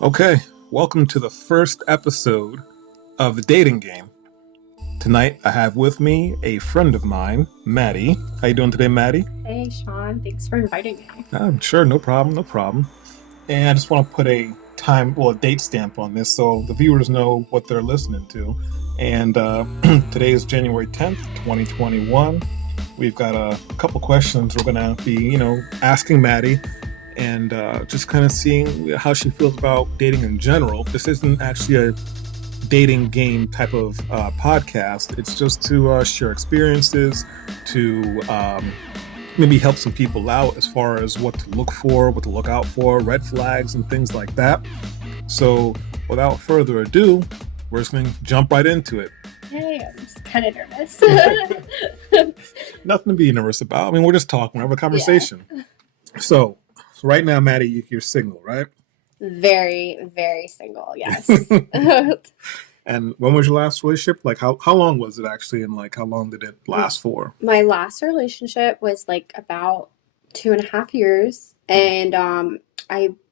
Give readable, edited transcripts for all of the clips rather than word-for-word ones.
Okay, welcome to the first episode of the dating game. Tonight I have with me a friend of mine, Maddie. How you doing today, Maddie? Hey, Sean, thanks for inviting me. I'm sure, no problem, no problem. And I just want to put a date stamp on this so the viewers know what they're listening to. And today is January 10th, 2021. We've got a couple questions we're going to be, asking Maddie and just kind of seeing how she feels about dating in general. This isn't actually a dating game type of podcast. It's just to share experiences, to maybe help some people out as far as what to look for, what to look out for, red flags, and things like that. So, without further ado, we're just going to jump right into it. Hey, I'm just kind of nervous. Nothing to be nervous about. I mean, we're just talking, we're having a conversation. Yeah. So, right now, Maddie, you're single, right? Very, very single, yes. And when was your last relationship? Like, how long was it actually, and like, how long did it last for? My last relationship was like about 2.5 years, and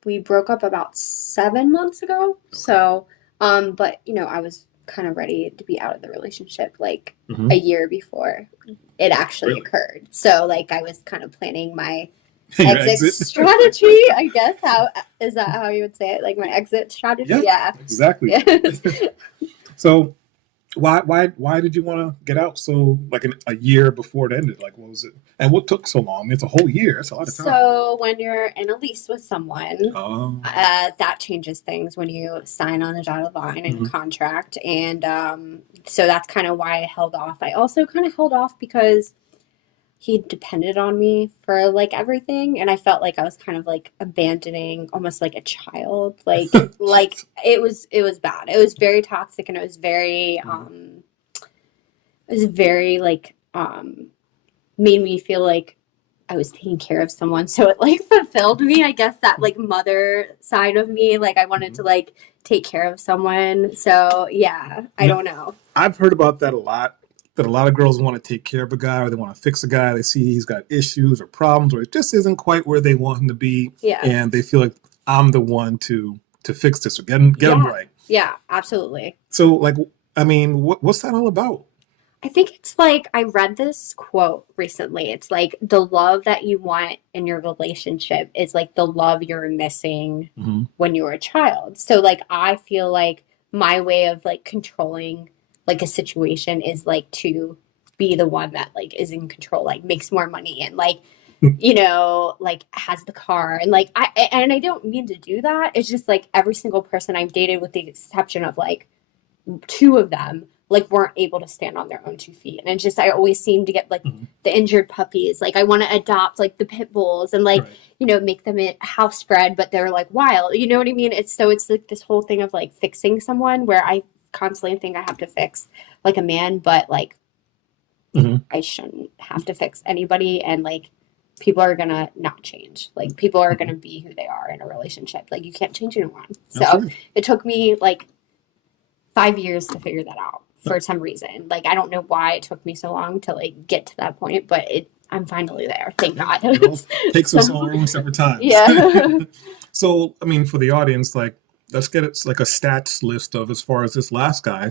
we broke up about 7 months ago. Okay. So, but I was kind of ready to be out of the relationship like a year before it actually occurred. So, like, I was kind of planning my exit strategy, I guess. How is that how you would say it? Like my exit strategy? Yeah. Exactly. Yeah. So why did you want to get out so like a year before it ended? Like, what was it? And what took so long? It's a whole year. That's a lot of time. So when you're in a lease with someone, that changes things when you sign on the dotted line and contract. And so that's kind of why I held off. I also kind of held off because he depended on me for like everything, and I felt like I was kind of like abandoning almost like a child. Like like it was bad. It was very toxic, and it was very like made me feel like I was taking care of someone. So it like fulfilled me, I guess, that like mother side of me. Like I wanted to like take care of someone. So yeah, I don't know. I've heard about that a lot. That a lot of girls want to take care of a guy, or they want to fix a guy. They see he's got issues or problems, or it just isn't quite where they want him to be. Yeah. And they feel like I'm the one to fix this or get him right. Yeah, absolutely. So, like, I mean, what's that all about? I think it's like, I read this quote recently. It's like the love that you want in your relationship is like the love you're missing when you were a child. So, like, I feel like my way of like controlling like a situation is like to be the one that like is in control, like makes more money and like, like has the car and like I don't mean to do that. It's just like every single person I've dated, with the exception of like 2 of them, like weren't able to stand on their own 2 feet. And it's just, I always seem to get like the injured puppies. Like I want to adopt like the pit bulls and like, make them a house bred, but they're like wild. You know what I mean? It's like this whole thing of like fixing someone, where I constantly think I have to fix like a man, but like I shouldn't have to fix anybody. And like people are gonna not change. Like people are gonna be who they are in a relationship. Like you can't change anyone. So it took me like 5 years to figure that out for some reason. Like I don't know why it took me so long to like get to that point, but I'm finally there. Thank God. Takes us all separate times. Yeah. So I mean, for the audience, like, let's get it like a stats list of, as far as this last guy,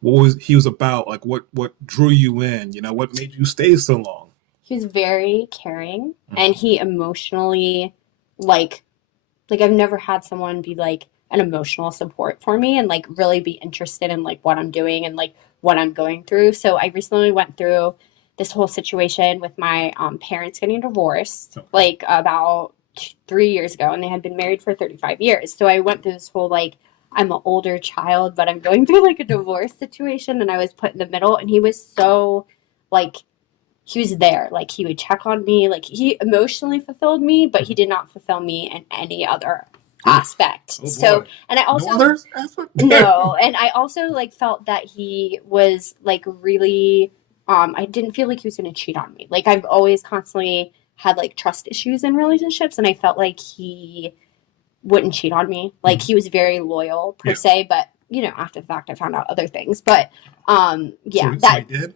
what he was about, like what drew you in, what made you stay so long? He was very caring, and he emotionally like I've never had someone be like an emotional support for me and like really be interested in like what I'm doing and like what I'm going through. So I recently went through this whole situation with my parents getting divorced like about 3 years ago, and they had been married for 35 years. So I went through this whole like, I'm an older child, but I'm going through like a divorce situation, and I was put in the middle. And he was so like, he was there. Like he would check on me. Like he emotionally fulfilled me, but he did not fulfill me in any other aspect. So, and I also no, and I also like felt that he was like really I didn't feel like he was going to cheat on me. Like I've always constantly had like trust issues in relationships, and I felt like he wouldn't cheat on me. Like he was very loyal per se, but after the fact I found out other things. But so he did?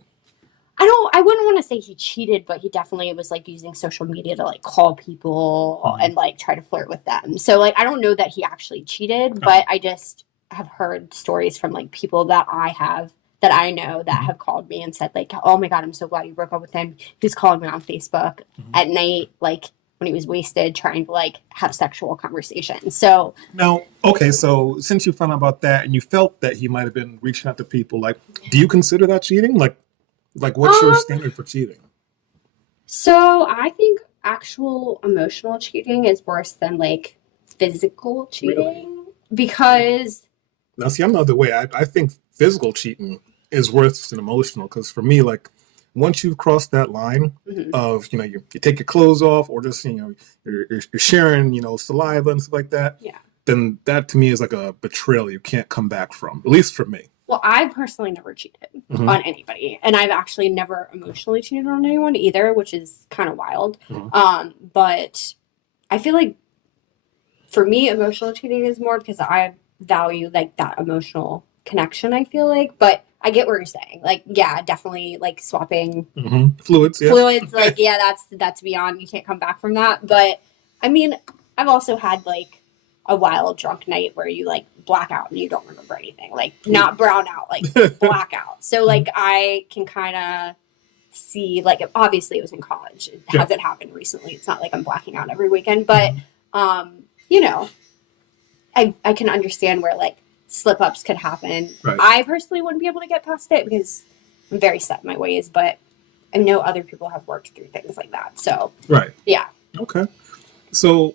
I wouldn't want to say he cheated, but he definitely was like using social media to like call people and like try to flirt with them. So like I don't know that he actually cheated, but I just have heard stories from like people that I know that have called me and said like, oh my God, I'm so glad you broke up with him. He was calling me on Facebook at night, like when he was wasted, trying to like have sexual conversations. So Now, okay, so since you found out about that and you felt that he might have been reaching out to people, like, do you consider that cheating? Like what's your standard for cheating? So I think actual emotional cheating is worse than like physical cheating because Now, see, I'm the other way. I think physical cheating is worse than emotional because for me, like, once you've crossed that line of, you take your clothes off or just, you're sharing, saliva and stuff like that, then that to me is like a betrayal you can't come back from, at least for me. Well, I personally never cheated on anybody, and I've actually never emotionally cheated on anyone either, which is kind of wild. But I feel like for me, emotional cheating is more because I value like that emotional connection. I feel like, but I get what you're saying. Like, yeah, definitely like swapping fluids. Like, yeah, that's beyond. You can't come back from that. But I mean, I've also had like a wild drunk night where you like black out and you don't remember anything, like not brown out, like black out. So like I can kind of see, like, obviously it was in college. It hasn't happened recently. It's not like I'm blacking out every weekend, but I can understand where like slip ups could happen. Right. I personally wouldn't be able to get past it because I'm very set in my ways, but I know other people have worked through things like that. So right. Yeah. Okay. So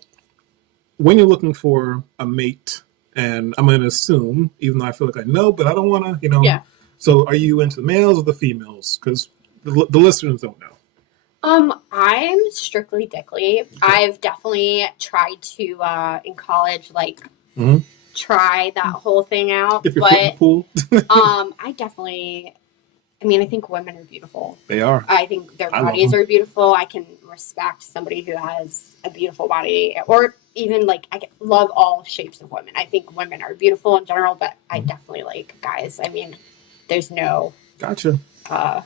when you're looking for a mate, and I'm going to assume, even though I feel like I know, but I don't want to, Yeah. So are you into the males or the females? Because the listeners don't know. I'm strictly dickly. Okay. I've definitely tried to, in college, like, try that whole thing out. Get your foot in the pool. I think women are beautiful. They are. I think their bodies are beautiful. I can respect somebody who has a beautiful body, or even like I love all shapes of women. I think women are beautiful in general, but I definitely like guys. I mean, there's no. Gotcha.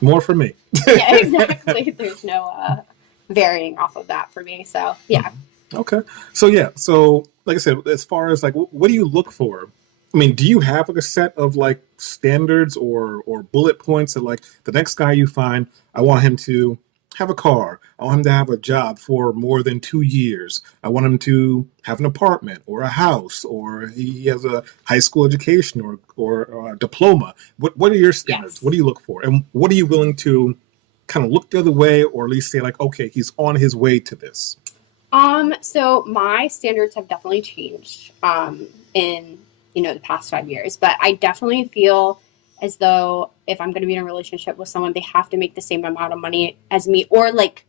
More for me. Yeah, exactly. There's no varying off of that for me. So yeah. Okay. So yeah. So like I said, as far as like, what do you look for? I mean, do you have like a set of like standards or bullet points that like the next guy you find, I want him to have a car. I want him to have a job for more than 2 years. I want him to have an apartment or a house, or he has a high school education or a diploma. What are your standards? Yes. What do you look for? And what are you willing to kind of look the other way, or at least say like, okay, he's on his way to this? So my standards have definitely changed in the past 5 years, but I definitely feel as though if I'm going to be in a relationship with someone, they have to make the same amount of money as me, or like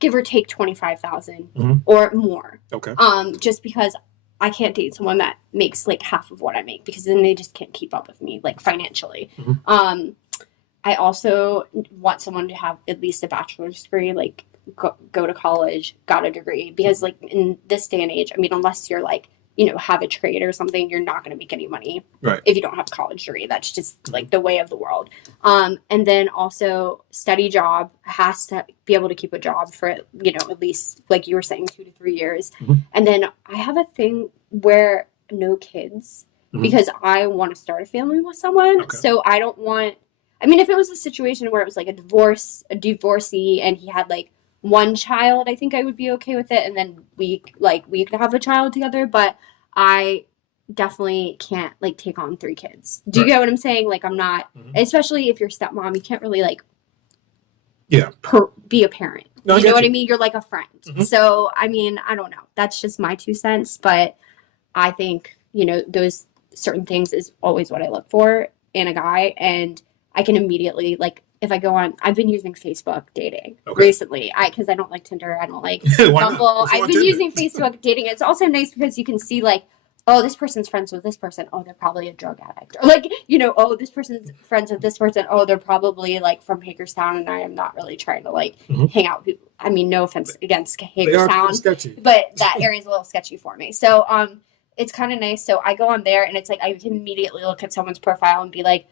give or take 25,000 or more. Okay. Just because I can't date someone that makes like half of what I make, because then they just can't keep up with me like financially. I also want someone to have at least a bachelor's degree, like go to college, got a degree, because like in this day and age, I mean, unless you're like, have a trade or something, you're not going to make any money if you don't have a college degree. That's just like the way of the world. And then also steady job, has to be able to keep a job for, at least like you were saying, 2 to 3 years. And then I have a thing where no kids, because I want to start a family with someone. Okay. So I don't want, if it was a situation where it was like a divorcee and he had like one child, I think I would be okay with it, and then we could have a child together. But I definitely can't like take on 3 kids. Do you get what I'm saying? Like I'm not, especially if you're stepmom, you can't really like be a parent. No, you know what I mean? You're like a friend. So I don't know. That's just my 2 cents, but I think those certain things is always what I look for in a guy, and I can immediately like. If I go on, I've been using Facebook dating recently. Because I don't like Tinder. I don't like Bumble. I've been using Facebook dating. It's also nice because you can see like, oh, this person's friends with this person. Oh, they're probably a drug addict. Or like, oh, this person's friends with this person. Oh, they're probably like from Hagerstown, and I am not really trying to like hang out with people. No offense against Hagerstown, but that area is a little sketchy for me. So it's kind of nice. So I go on there, and it's like I can immediately look at someone's profile and be like,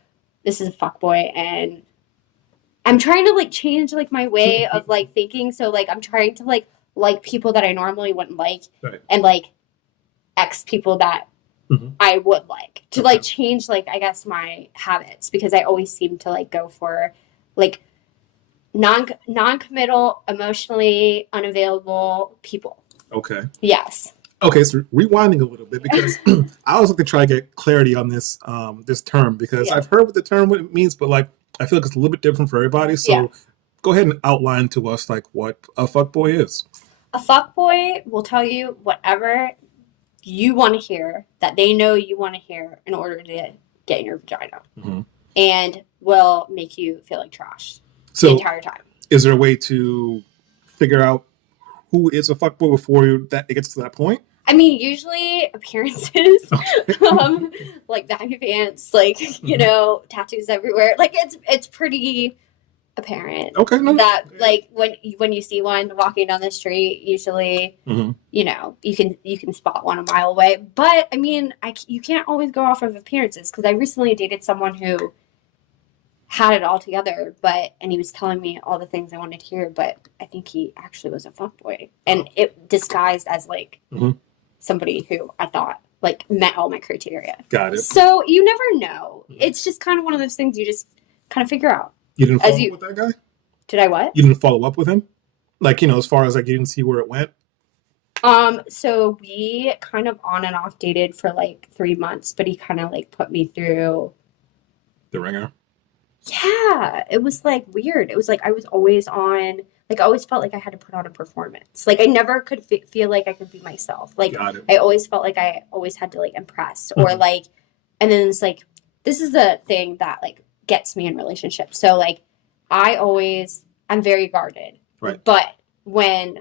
this is a fuckboy, and I'm trying to like change like my way of like thinking. So like I'm trying to like people that I normally wouldn't like, right. and like X people that I would like to like change like I guess my habits, because I always seem to like go for like non-committal, emotionally unavailable people. Okay. Yes. Okay, so rewinding a little bit, because I always like to try to get clarity on this this term, because I've heard what the term what it means, but like I feel like it's a little bit different for everybody. So go ahead and outline to us like what a fuckboy is. A fuckboy will tell you whatever you want to hear, that they know you want to hear, in order to get in your vagina, and will make you feel like trash the entire time. Is there a way to figure out who is a fuckboy before it gets to that point? I mean, usually appearances, like baggy pants, like, you know, tattoos everywhere. Like it's pretty apparent. Okay, no, that like when you see one walking down the street, usually, you know, you can spot one a mile away. But I mean, you can't always go off of appearances, because I recently dated someone who had it all together, and he was telling me all the things I wanted to hear, but I think he actually was a fuckboy, and it disguised as like somebody who I thought like met all my criteria. Got it. So you never know. It's just kind of one of those things you just kind of figure out. You didn't follow up with that guy? Did I what? You didn't follow up with him? Like, you know, as far as like you didn't see where it went? So we kind of on and off dated for like 3 months, but he kind of like put me through the ringer. Yeah, it was like weird. It was like I was always on, like I always felt like I had to put on a performance. Like I never could feel like I could be myself. Like I always felt like I always had to like impress, or like, and then it's like, this is the thing that like gets me in relationships. So like I'm very guarded. Right. But when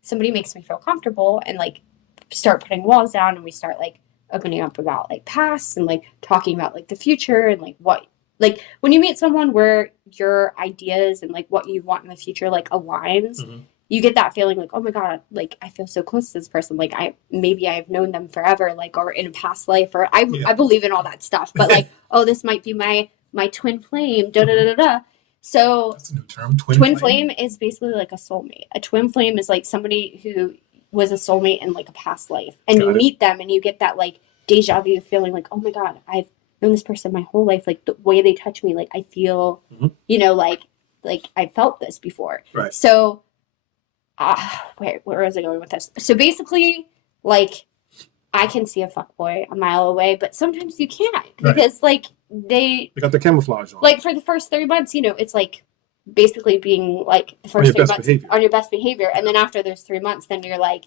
somebody makes me feel comfortable and like start putting walls down, and we start like opening up about like past and like talking about like the future and like what, like when you meet someone where your ideas and like what you want in the future like aligns, you get that feeling like, oh my God, like I feel so close to this person. Like I've known them forever, like, or in a past life, or I believe in all that stuff, but like, oh, this might be my twin flame, da da da da da. So that's a new term. Twin flame is basically like a soulmate. A twin flame is like somebody who was a soulmate in like a past life, and you meet them and you get that like deja vu feeling, like, oh my God, I've known this person my whole life. Like the way they touch me, like I feel, you know, like I felt this before. Right. So, where was I going with this? So basically, like I can see a fuckboy a mile away, but sometimes you can't, because like they got the camouflage on. Like for the first 3 months, you know, it's like basically being like the first 3 months on your best behavior, and then after there's 3 months, then you're like,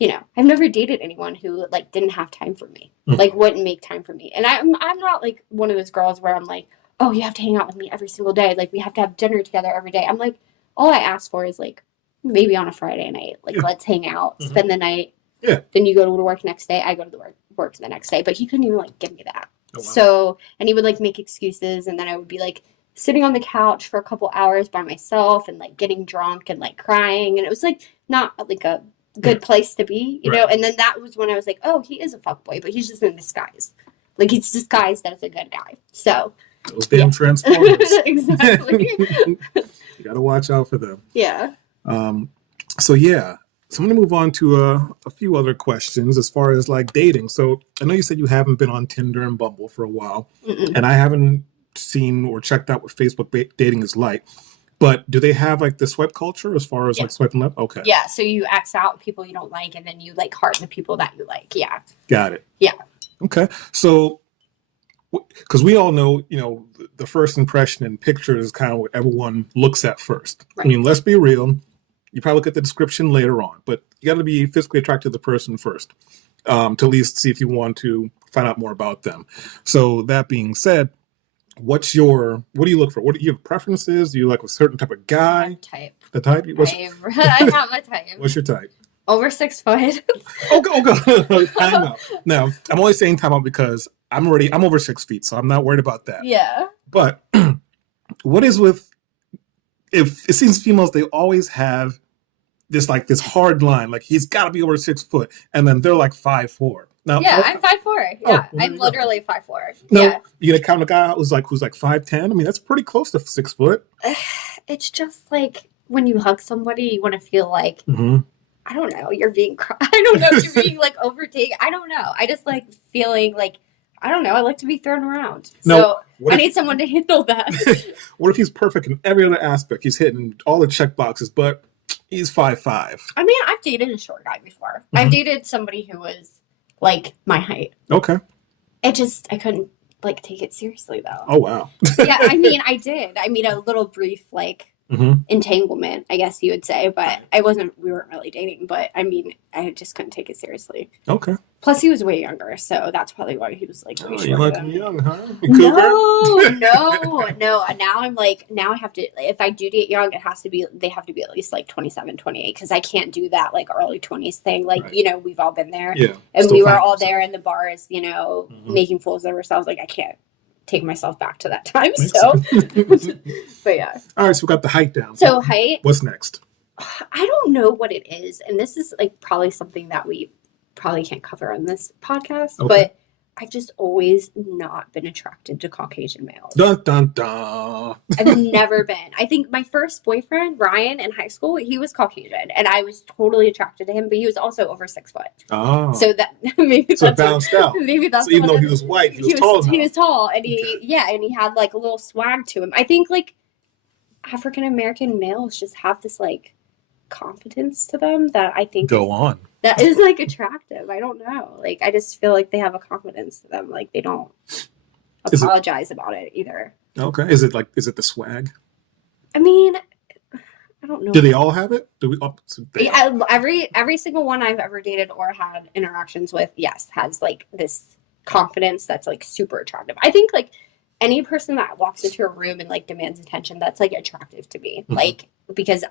you know, I've never dated anyone who like didn't have time for me, like wouldn't make time for me. And I'm not like one of those girls where I'm like, oh, you have to hang out with me every single day. Like we have to have dinner together every day. I'm like, all I ask for is like maybe on a Friday night, like let's hang out, spend the night. Yeah. Then you go to work next day. I go to the work the next day. But he couldn't even like give me that. Oh, wow. So, and he would like make excuses, and then I would be like sitting on the couch for a couple hours by myself and like getting drunk and like crying, and it was like not like a good place to be, you know. And then that was when I was like, oh, he is a fuckboy, but he's just in disguise. Like he's disguised as a good guy. So those damn Transformers. Exactly. You gotta watch out for them. Yeah. So yeah. So I'm going to move on to a few other questions as far as like dating. So I know you said you haven't been on Tinder and Bumble for a while, and I haven't seen or checked out what Facebook dating is like. But do they have like the swipe culture as far as like swiping left? Okay. Yeah. So you X out people you don't like, and then you like heart the people that you like. Yeah. Got it. Yeah. Okay. So, because we all know, you know, the first impression in pictures is kind of what everyone looks at first. Right. I mean, let's be real. You probably look at the description later on, but you got to be physically attracted to the person first, to at least see if you want to find out more about them. So that being said, what do you look for? What do you have preferences? Do you like a certain type of guy? Type. The type? I have a type. What's your type? Over 6 foot. Oh, God. Time out. Now, I'm only saying time out because I'm over 6 feet, so I'm not worried about that. Yeah. But what is with, if it seems females, they always have this hard line, like he's got to be over 6 foot, and then they're like 5'4". No. Yeah, I'm 5'4". Yeah, well, I'm literally 5'4". No, Yeah. you gonna count a guy who's like 5'10"? I mean, that's pretty close to 6 foot. It's just like when you hug somebody, you want to feel like, I don't know, you're being, I don't know, you're being like overtaken. I don't know. I just like feeling like, I don't know, I like to be thrown around. So I need someone to handle that. What if he's perfect in every other aspect? He's hitting all the check boxes, but he's 5'5". I mean, I've dated a short guy before. I've dated somebody who was like my height. Okay. I couldn't like take it seriously though. Oh, wow. Yeah, I mean, I did. I mean, a little brief like entanglement, I guess you would say, but we weren't really dating, but I mean, I just couldn't take it seriously. Okay. Plus, he was way younger, so that's probably why he was like way shorter. You like him young, huh? No. And now I'm like, now I have to, if I do date young, they have to be at least like 27, 28, because I can't do that like early 20s thing. Like, you know, we've all been there. Yeah. And we were all there in the bars, you know, making fools of ourselves. Like, I can't take myself back to that time. But yeah. All right, so we got the height down. So height. What's next? I don't know what it is. And this is like probably something that we probably can't cover on this podcast, but I've just always not been attracted to Caucasian males. Dun, dun, dun. I've never been. I think my first boyfriend, Ryan, in high school, he was Caucasian, and I was totally attracted to him, but he was also over 6 foot. Oh. So that maybe so that's it balanced out. Maybe that's so even though he was white, he was tall. He was tall, and he had like a little swag to him. I think like African American males just have this like confidence to them that I think go on. That is like attractive. I don't know. Like I just feel like they have a confidence to them. Like they don't apologize about it either. Okay. Is it the swag? I mean, I don't know. Do they all have it? Do we? Every single one I've ever dated or had interactions with, yes, has like this confidence that's like super attractive. I think like any person that walks into a room and like demands attention, that's like attractive to me. Like because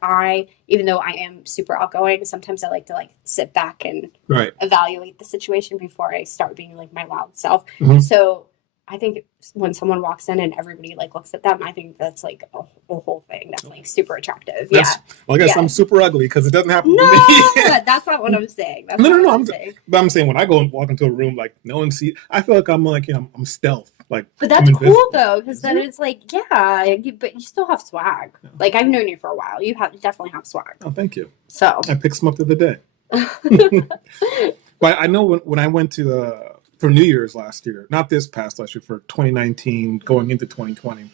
even though I am super outgoing, sometimes I like to like sit back and evaluate the situation before I start being like my loud self. So I think when someone walks in and everybody like looks at them, I think that's like a whole thing that's like super attractive. Well, I guess I'm super ugly because it doesn't happen to me. That's not what I'm saying. But I'm saying when I go and walk into a room, like no one sees. I feel like I'm like I'm stealth. Like, but that's cool though, because then it's like, but you still have swag. Yeah. Like I've known you for a while. You definitely have swag. Oh, thank you. So I picked some up the other day. But I know when I went to for New Year's last year, not this past last year, for 2019 going into 2020.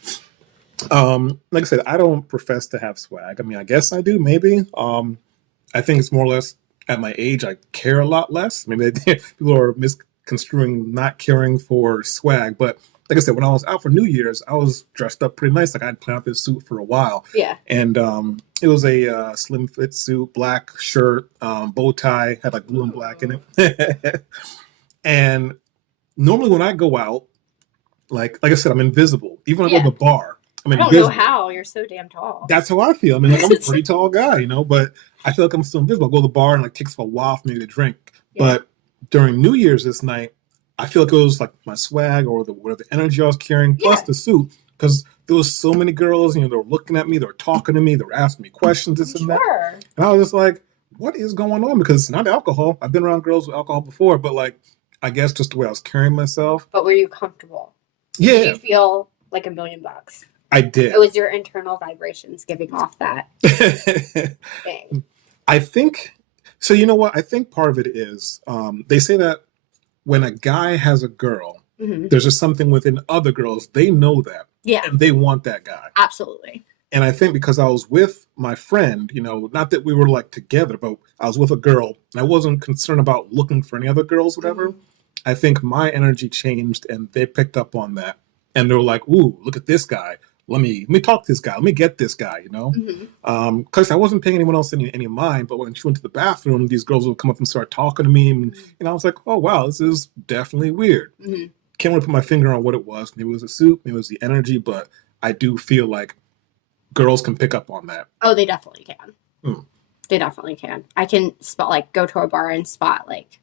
Like I said, I don't profess to have swag. I mean, I guess I do, maybe. I think it's more or less at my age, I care a lot less. Maybe people are misconstruing not caring for swag, but like I said, when I was out for New Year's, I was dressed up pretty nice. Like I'd planned out this suit for a while. Yeah. And it was a slim fit suit, black shirt, bow tie, had like blue and black in it. And normally when I go out, like I said, I'm invisible. Even when I go to the bar, I'm invisible. I don't know how. You're so damn tall. That's how I feel. I mean, like, I'm a pretty tall guy, you know, but I feel like I'm still invisible. I go to the bar and like takes a while for me to drink. Yeah. But during New Year's this night, I feel like it was like my swag or whatever energy I was carrying, plus the suit, because there was so many girls, you know, they were looking at me, they were talking to me, they were asking me questions, this and that. And I was just like, what is going on? Because it's not alcohol. I've been around girls with alcohol before, but like, I guess just the way I was carrying myself. But were you comfortable? Yeah. Did you feel like $1,000,000? I did. It was your internal vibrations giving off that thing. I think, so you know what? I think part of it is, they say that when a guy has a girl, there's just something within other girls. They know that. Yeah. And they want that guy. Absolutely. And I think because I was with my friend, you know, not that we were like together, but I was with a girl and I wasn't concerned about looking for any other girls, whatever. I think my energy changed and they picked up on that. And they were like, ooh, look at this guy. Let me talk to this guy. Let me get this guy, you know? Because I wasn't paying anyone else any mind. But when she went to the bathroom, these girls would come up and start talking to me. And I was like, oh, wow, this is definitely weird. Can't really put my finger on what it was. Maybe it was a suit. Maybe it was the energy. But I do feel like girls can pick up on that. Oh, they definitely can. They definitely can. I can go to a bar and spot like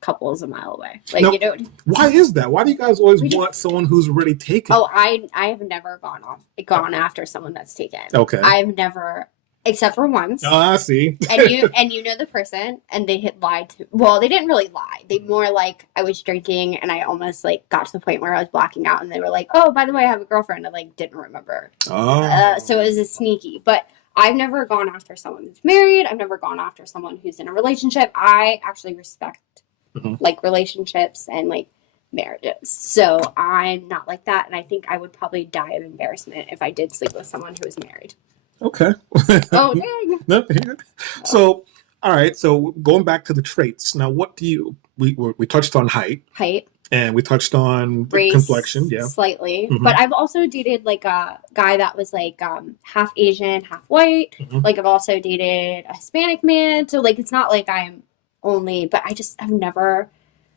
couples a mile away. Like, now, you know, why is that? Why do you guys always want someone who's already taken? Oh, I have never gone after someone that's taken. Okay. I've never. Except for once. Oh, I see. and you know the person, and they had lied to. Well, they didn't really lie. They more like I was drinking, and I almost like got to the point where I was blacking out, and they were like, "Oh, by the way, I have a girlfriend." I like didn't remember. Oh. So it was a sneaky. But I've never gone after someone who's married. I've never gone after someone who's in a relationship. I actually respect like relationships and like marriages. So I'm not like that, and I think I would probably die of embarrassment if I did sleep with someone who was married. Okay. Oh, dang. No, so, all right. So going back to the traits. Now, what do you? We touched on height, and we touched on race, complexion. Yeah, slightly. But I've also dated like a guy that was like half Asian, half white. Like I've also dated a Hispanic man. So like it's not like I'm only. But I've never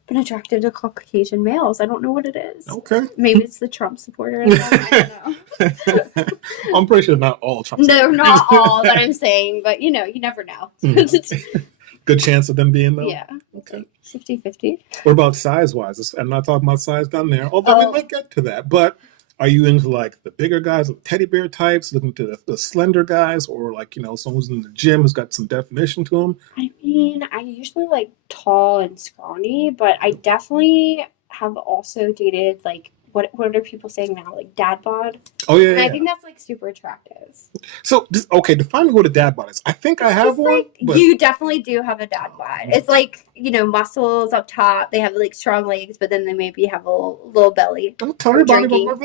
been attracted to Caucasian males. I don't know what it is. Okay. Maybe it's the Trump supporter. I don't know. I'm pretty sure not all Trump No, supporters. not all that I'm saying, but you never know. Good chance of them being though. Yeah. Okay. 50-50. What about size-wise? I'm not talking about size down there, although we might get to that. But are you into like the bigger guys, like teddy bear types, looking to the slender guys, or like someone who's in the gym has got some definition to them? I mean, I usually like tall and scrawny, but I definitely have also dated like what are people saying now, like dad bod? Oh yeah, and I think that's like super attractive. So define me what a dad bod is. I think I have one. Like, but... You definitely do have a dad bod. It's like muscles up top. They have like strong legs, but then they maybe have a little belly. Don't tell everybody about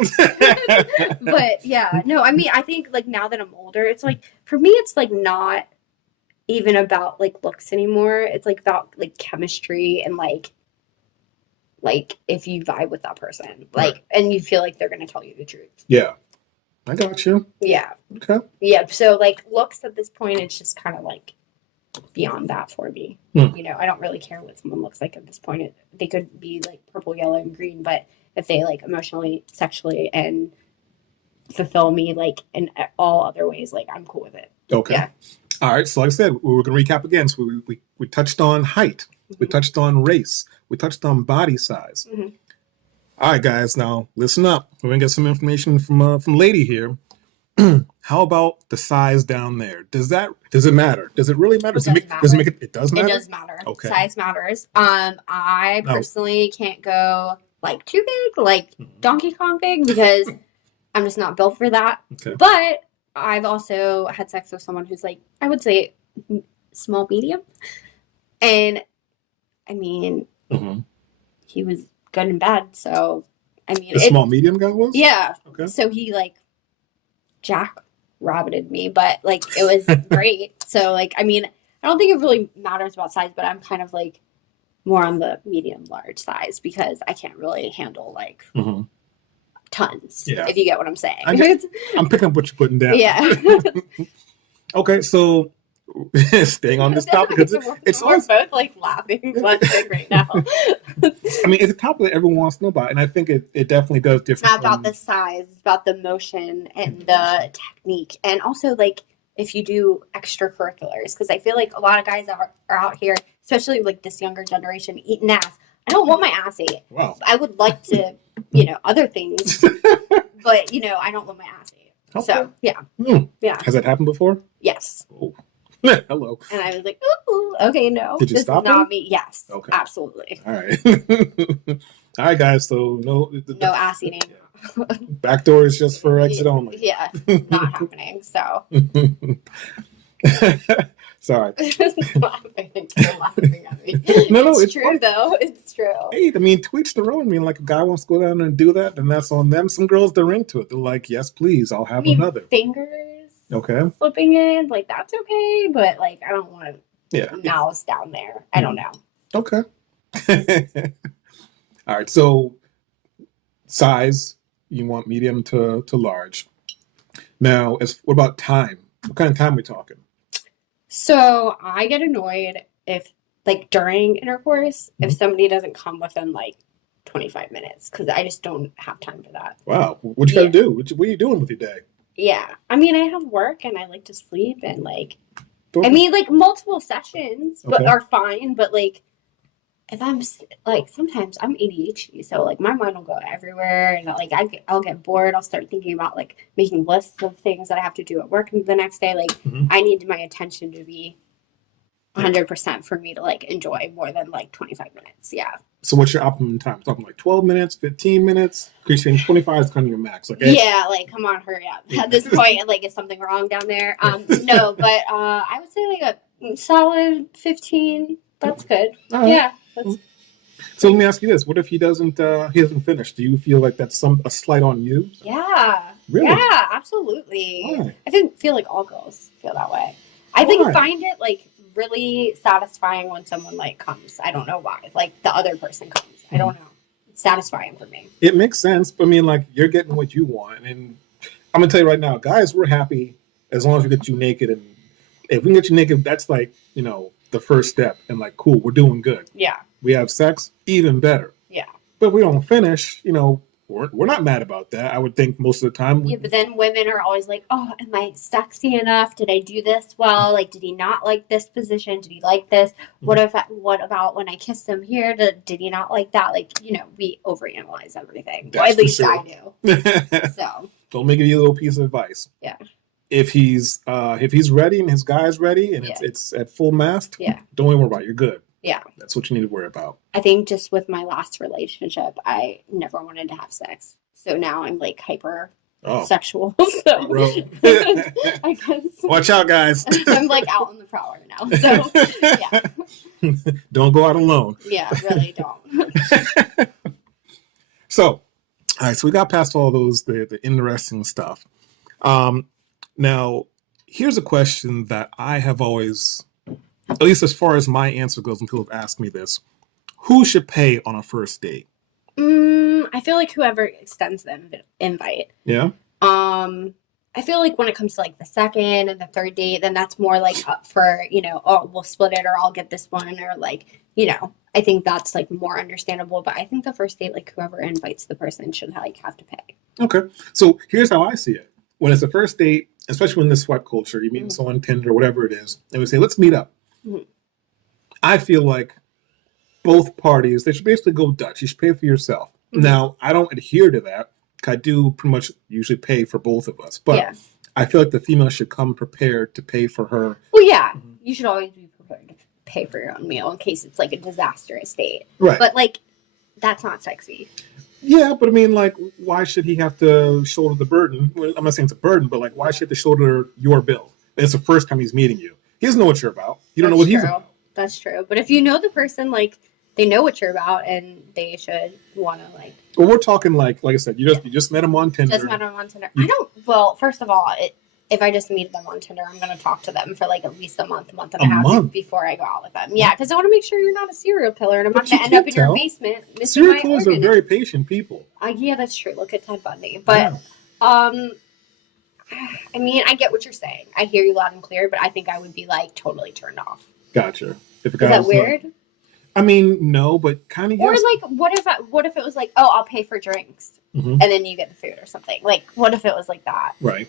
But yeah, no, I mean, I think like now that I'm older, it's like for me, it's like not even about like looks anymore. It's like about like chemistry and like if you vibe with that person, like, and you feel like they're going to tell you the truth. Yeah. I got you. Yeah. Okay. Yeah. So like looks at this point, it's just kind of like beyond that for me. I don't really care what someone looks like at this point. They could be like purple, yellow, and green, but if they like emotionally, sexually, and fulfill me like in all other ways, like I'm cool with it. Okay. Yeah. All right. So like I said, we're going to recap again. So we touched on height. We touched on race. We touched on body size. All right, guys. Now listen up. We're gonna get some information from Lady here. How about the size down there? Does it matter? Does it really matter? Does it make it? It does matter. It does matter. Okay. Size matters. I personally can't go like too big, like Donkey Kong big, because I'm just not built for that. Okay. But I've also had sex with someone who's like, I would say small, medium. And I mean, he was good and bad. So, I mean, the small, medium guy was? Yeah. Okay. So he like jackrabbited me, but like it was great. So, like, I mean, I don't think it really matters about size, but I'm kind of like more on the medium, large size because I can't really handle like tons. Yeah. If you get what I'm saying. I'm picking up what you're putting down. Yeah. Okay, so staying on this topic, it's we're both like laughing right now. I mean, it's a topic that everyone wants to know about, and I think it definitely does differ. It's not about the size; it's about the motion and the technique, and also like if you do extracurriculars, because I feel like a lot of guys are out here, especially like this younger generation, eating ass. I don't want my ass ate. Wow. I would like to, other things, but I don't want my ass ate. Okay. So yeah, yeah. Has that happened before? Yes. Oh. Hello. And I was like, ooh, okay, no. Did you stop? This is not me. Yes. Okay. Absolutely. All right. All right, guys. So no ass eating. Back door is just for exit only. Yeah, not happening. So. Sorry. You're laughing at me. No, it's true fun. Though. It's true. Hey, I mean, to each their own. I mean, like, a guy wants to go down and do that, then that's on them. Some girls, they're into it. They're like, yes, please, I'll have another. Fingers. Okay. Slipping in, like, that's okay, but, like, I don't want mouths down there. I don't know. Okay. All right, so size, you want medium to large. Now, what about time? What kind of time are we talking? So I get annoyed if, like, during intercourse, if somebody doesn't come within, like, 25 minutes, because I just don't have time for that. Wow. What you got to do? What are you doing with your day? Yeah. I mean, I have work, and I like to sleep, and, like, I mean, like, multiple sessions are fine, but, like, And like, sometimes I'm ADHD, so like my mind will go everywhere, and like I'll get bored. I'll start thinking about like making lists of things that I have to do at work the next day. Like, I need my attention to be 100% for me to like enjoy more than like 25 minutes. Yeah. So what's your optimum time? Talking like 12 minutes, 15 minutes? Because 25 is kind of your max. Like, yeah, like come on, hurry up. At this point, like, is something wrong down there? No, but I would say like a solid 15. That's good. Right. Yeah. So let me ask you this: what if he hasn't finished? Do you feel like that's a slight on you? Yeah. Really? Yeah, absolutely. Why? I feel like all girls feel that way. I find it like really satisfying when someone like comes. I don't know why. Like the other person comes. I don't know. It's satisfying for me. It makes sense, but I mean, like, you're getting what you want, and I'm gonna tell you right now, guys, we're happy as long as we get you naked, and if we can get you naked, that's like, the first step, and like, cool, we're doing good. Yeah. We have sex, even better. Yeah. But if we don't finish, we're not mad about that. I would think most of the time. Yeah, but then women are always like, oh, am I sexy enough? Did I do this well? Like, did he not like this position? Did he like this? What about when I kissed him here? Did he not like that? Like, we overanalyze everything. Well, at least I do. So. Don't make it a little piece of advice. Yeah. If he's ready and his guy's ready and it's at full mast, don't worry about it. You're good. Yeah. That's what you need to worry about. I think just with my last relationship, I never wanted to have sex. So now I'm like hyper sexual. So I guess. Watch out, guys. I'm like out on the prowl now. So yeah. Don't go out alone. Yeah, really don't. So, all right, so we got past all those the interesting stuff. Now, here's a question that I have always, at least as far as my answer goes, when people have asked me this: who should pay on a first date? I feel like whoever extends the invite. Yeah. I feel like when it comes to like the second and the third date, then that's more like up for, oh, we'll split it, or I'll get this one, or like, I think that's like more understandable. But I think the first date, like whoever invites the person should like have to pay. Okay. So here's how I see it. When it's a first date, especially in the swipe culture, you meet someone on Tinder, whatever it is, and we say, let's meet up. Mm-hmm. I feel like both parties, they should basically go Dutch. You should pay for yourself. Mm-hmm. Now, I don't adhere to that. I do pretty much usually pay for both of us. But I feel like the female should come prepared to pay for her. Well, yeah. Mm-hmm. You should always be prepared to pay for your own meal in case it's like a disastrous date. Right. But like, that's not sexy. Yeah, but I mean, like, why should he have to shoulder the burden? Well, I'm not saying it's a burden, but like, why should he have to shoulder your bill? It's the first time he's meeting you. He doesn't know what you're about. You don't know what he's about. That's true. But if you know the person, like, they know what you're about, and they should want to like. Well, we're talking like I said, you just met him on Tinder. Just met him on Tinder. Well, first of all, if I just meet them on Tinder, I'm going to talk to them for like at least a month and a half before I go out with them. Yeah, because I want to make sure you're not a serial killer, and I'm not going to end up in your basement. Serial killers are very patient people. Yeah, that's true. Look at Ted Bundy. But, I mean, I get what you're saying. I hear you loud and clear, but I think I would be like totally turned off. Gotcha. Is that weird? I mean, no, but kind of. Or like, what if it was like, oh, I'll pay for drinks, and then you get the food or something? Like, what if it was like that? Right.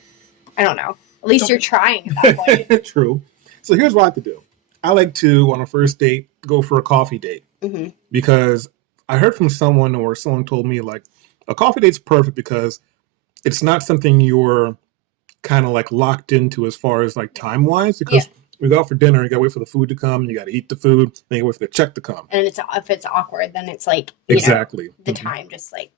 I don't know. At least you're trying at that point. True. So here's what I like to do. I like to, on a first date, go for a coffee date. Mm-hmm. Because I heard from someone, or someone told me, like, a coffee date's perfect because it's not something you're kind of like locked into as far as like time-wise. Because we go out for dinner, you got to wait for the food to come, you got to eat the food, then you wait for the check to come. And if it's awkward, then it's like, exactly. The time just like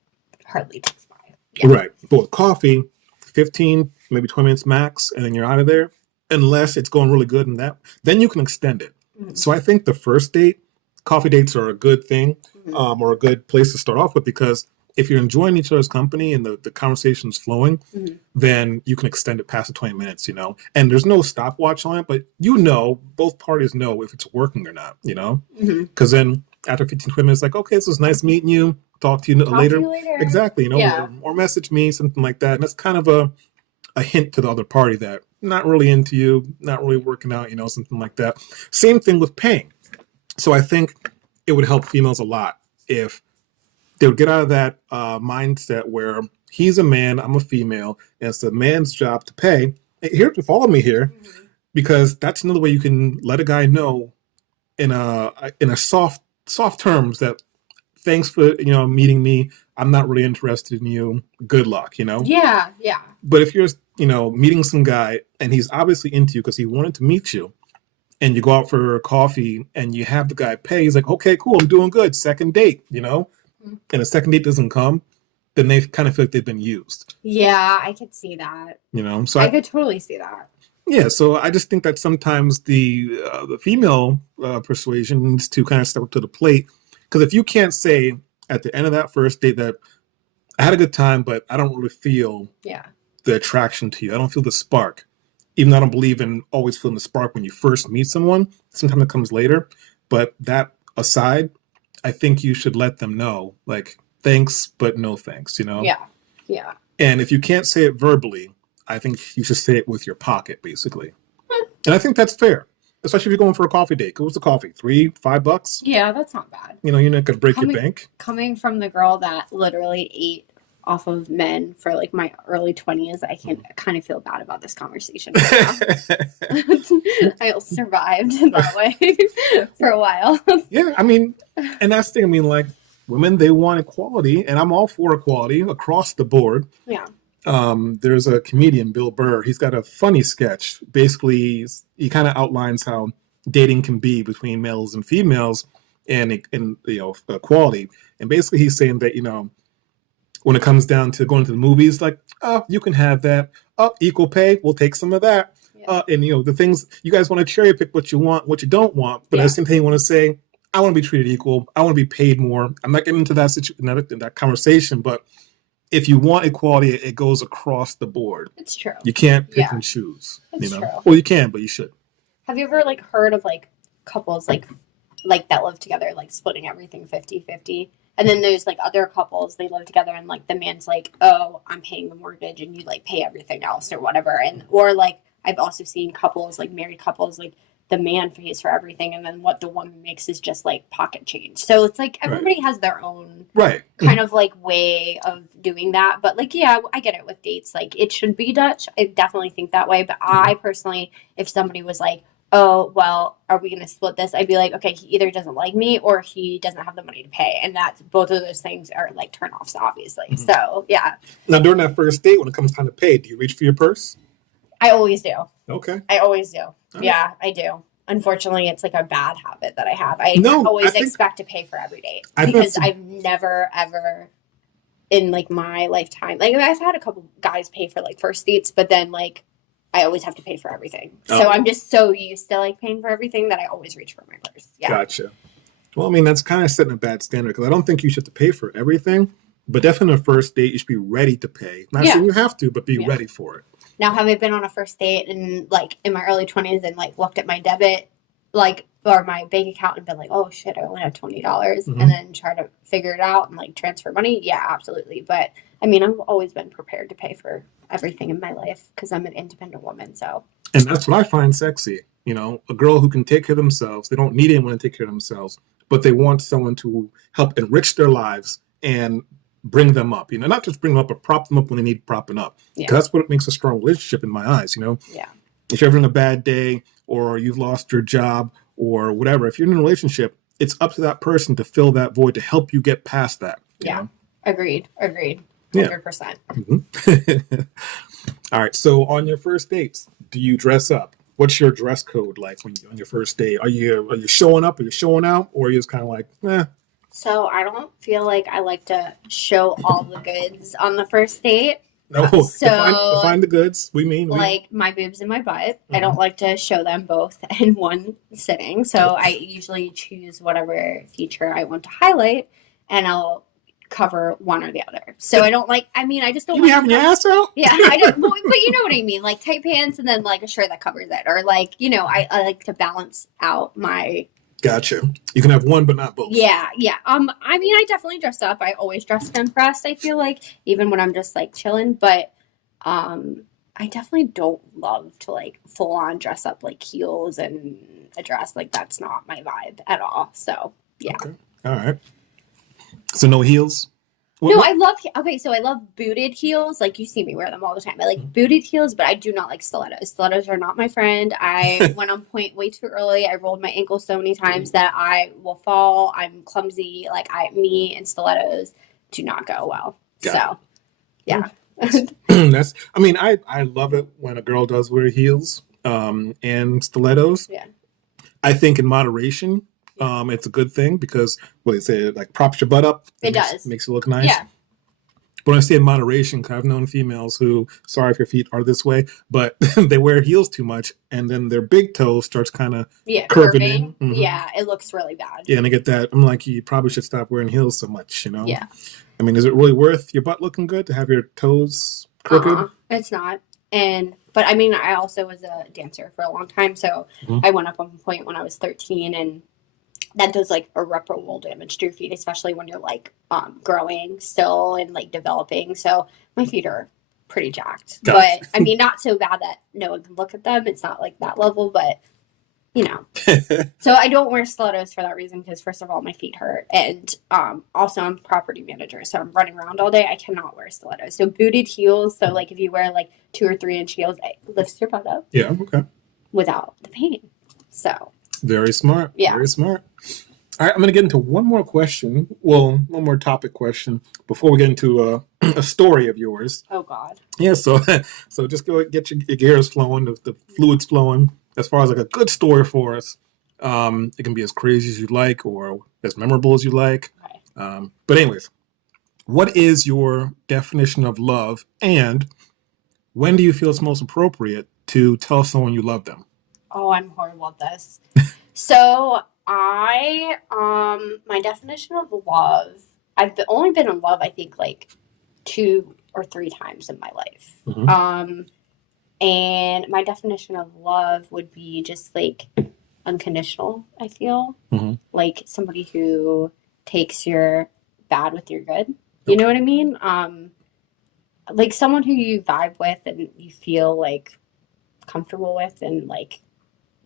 hardly takes by. Yeah. Right. But with coffee, 15, maybe 20 minutes max, and then you're out of there. Unless it's going really good, and then you can extend it. Mm-hmm. So I think the first date, coffee dates are a good thing, or a good place to start off with, because if you're enjoying each other's company and the conversation's flowing, then you can extend it past the 20 minutes, And there's no stopwatch on it, but both parties know if it's working or not, Because then after 15, 20 minutes, like, okay, this was nice meeting you. Talk to you later. Exactly, or message me, something like that. And that's kind of a hint to the other party that not really into you, not really working out, something like that. Same thing with paying. So I think it would help females a lot if they would get out of that mindset where he's a man, I'm a female, and it's the man's job to pay. Here, to follow me here, because that's another way you can let a guy know in a soft soft terms that thanks for meeting me. I'm not really interested in you. Good luck, Yeah, yeah. But if you're meeting some guy and he's obviously into you because he wanted to meet you, and you go out for coffee and you have the guy pay, he's like, okay, cool, I'm doing good. Second date, Mm-hmm. and a second date doesn't come, then they kind of feel like they've been used. Yeah, I could see that. So I could totally see that. Yeah, so I just think that sometimes the female persuasion needs to kind of step up to the plate, because if you can't say at the end of that first date that I had a good time, but I don't really feel the attraction to you, I don't feel the spark, even though I don't believe in always feeling the spark when you first meet someone. Sometimes it comes later, but that aside, I think you should let them know, like, thanks, but no thanks, Yeah. And if you can't say it verbally, I think you should say it with your pocket, basically. And I think that's fair, especially if you're going for a coffee date. What was the coffee? $3-5? Yeah, that's not bad. You're not going to break your bank. Coming from the girl that literally ate off of men for like my early 20s, I can kind of feel bad about this conversation right now. I survived that way for a while. Yeah, and that's the thing. Like, women, they want equality, and I'm all for equality across the board. Yeah. There's a comedian, Bill Burr. He's got a funny sketch. Basically, he kind of outlines how dating can be between males and females, and equality. And basically, he's saying that when it comes down to going to the movies, like, oh, you can have that. Oh, equal pay, we'll take some of that. Yeah. And the things you guys want to cherry pick what you want, what you don't want, but at the same time, you want to say, I want to be treated equal. I want to be paid more. I'm not getting into that that conversation, but if you want equality, it goes across the board. It's true. You can't pick and choose. It's true. Well, you can, but you should. Have you ever heard of couples like that live together, like splitting everything 50-50? And then there's other couples, they live together and the man's like, oh, I'm paying the mortgage and you pay everything else or whatever. And or I've also seen couples, married couples, the man pays for everything and then what the woman makes is just pocket change. So it's everybody has their own kind of way of doing that. But yeah, I get it with dates. It should be Dutch. I definitely think that way. But I personally, if somebody was oh, well, are we going to split this? I'd be like, okay, he either doesn't like me or he doesn't have the money to pay. And that's both of those things are turn-offs, obviously. Mm-hmm. So, yeah. Now, during that first date, when it comes time to pay, do you reach for your purse? I always do. Okay. I always do. Right. Yeah, I do. Unfortunately, it's a bad habit that I have. I always expect to pay for every date because I've never, ever in my lifetime, I've had a couple guys pay for first dates, but then I always have to pay for everything. Oh. So I'm just so used to paying for everything that I always reach for my purse. Yeah. Gotcha. Well, that's kind of setting a bad standard because I don't think you should have to pay for everything, but definitely on a first date, you should be ready to pay. Not saying you have to, but be ready for it. Now, have I been on a first date and in my early 20s and looked at my debit, or my bank account and been oh shit, I only have $20 mm-hmm. and then try to figure it out and transfer money? Yeah, absolutely. But I've always been prepared to pay for everything in my life because I'm an independent woman. So, and that's what I find sexy. A girl who can take care of themselves. They don't need anyone to take care of themselves, but they want someone to help enrich their lives and bring them up. Not just bring them up, but prop them up when they need propping up. Because that's what makes a strong relationship in my eyes. Yeah. If you're having a bad day or you've lost your job or whatever, if you're in a relationship, it's up to that person to fill that void, to help you get past that. Yeah. Agreed. 100%. Mm-hmm. All right. So on your first dates, do you dress up? What's your dress code when on your first date? Are you showing up? Are you showing out? Or are you just kind of eh? So I don't feel like I like to show all the goods on the first date. No, define the goods. My boobs and my butt. Mm-hmm. I don't like to show them both in one sitting. So I usually choose whatever feature I want to highlight, and I'll cover one or the other. So I don't I just don't. You be having your ass out? Yeah, I don't. But you know what I mean, tight pants and then a shirt that covers it, or I like to balance out my. Gotcha. You can have one, but not both. Yeah. I definitely dress up. I always dress to impress. I feel even when I'm just chilling, but I definitely don't love to full on dress up heels and a dress. That's not my vibe at all. So yeah. Okay. All right. So no heels. No, I love, okay, so I love booted heels. Like, you see me wear them all the time. I like booted heels, but I do not like stilettos. Stilettos are not my friend. I went on point way too early. I rolled my ankle so many times that I will fall. I'm clumsy. Like, me and stilettos do not go well. So, yeah. That's, I mean, I love it when a girl does wear heels and stilettos. Yeah. I think in moderation, it's a good thing because what they say, it like props your butt up. It does. Makes you look nice. Yeah. But when I say in moderation, because I've known females who, sorry if your feet are this way, but they wear heels too much, and then their big toe starts kind of curving in. Mm-hmm. Yeah, it looks really bad. Yeah, and I get that. I'm like, you probably should stop wearing heels so much, you know? Yeah. I mean, is it really worth your butt looking good to have your toes crooked? It's not. But I mean, I also was a dancer for a long time, so I went up on point when I was 13, and that does like irreparable damage to your feet, especially when you're like growing still and like developing. So my feet are pretty jacked, but I mean, not so bad that no one can look at them. It's not like that level, but you know. So I don't wear stilettos for that reason, because first of all, my feet hurt, and also I'm property manager, so I'm running around all day. I cannot wear stilettos. So booted heels. So like if you wear like 2 or 3 inch heels, it lifts your butt up. Yeah. Okay. Without the pain. So. Very smart. Yeah. Very smart. All right, I'm going to get into one more question. Well, one more topic question before we get into a story of yours. Oh God. Yeah. So just go get your gears flowing, the fluids flowing. As far as like a good story for us, it can be as crazy as you like or as memorable as you like. Right. But anyways, what is your definition of love, and when do you feel it's most appropriate to tell someone you love them? Oh, I'm horrible at this. So my definition of love, I've only been in love, I think, like 2 or 3 times in my life. Mm-hmm. And my definition of love would be just like unconditional, I feel. Mm-hmm. Like somebody who takes your bad with your good. You know what I mean? Like someone who you vibe with and you feel like comfortable with, and like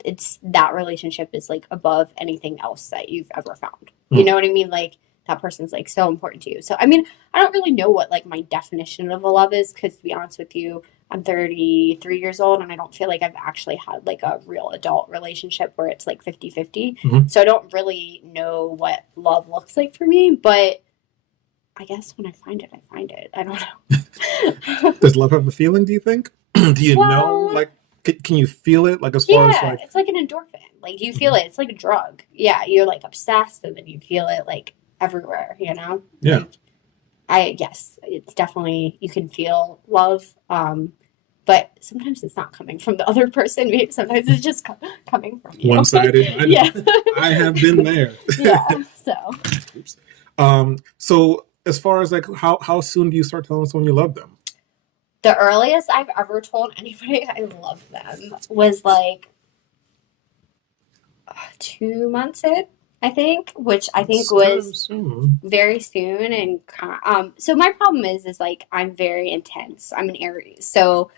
it's that relationship is like above anything else that you've ever found. You know what I mean? Like that person's like so important to you. So, I mean, I don't really know what like my definition of a love is, because to be honest with you, I'm 33 years old and I don't feel like I've actually had like a real adult relationship where it's like 50-50. Mm-hmm. So I don't really know what love looks like for me, but I guess when I find it, I find it. I don't know. Does love have a feeling, do you think? Do you know, like, can you feel it? Like, as far as like... it's like an endorphin. Like, you feel it. It's like a drug. Yeah, you're like obsessed and then you feel it like everywhere, you know? Yeah. Like, yes, it's definitely, you can feel love. But sometimes it's not coming from the other person. Maybe sometimes it's just coming from you. One-sided. Yeah. I have been there. Yeah, so. Oops. So as far as like, how soon do you start telling someone you love them? The earliest I've ever told anybody I love them was like 2 months in, I think, which I think was very soon. And so my problem is like I'm very intense. I'm an Aries, so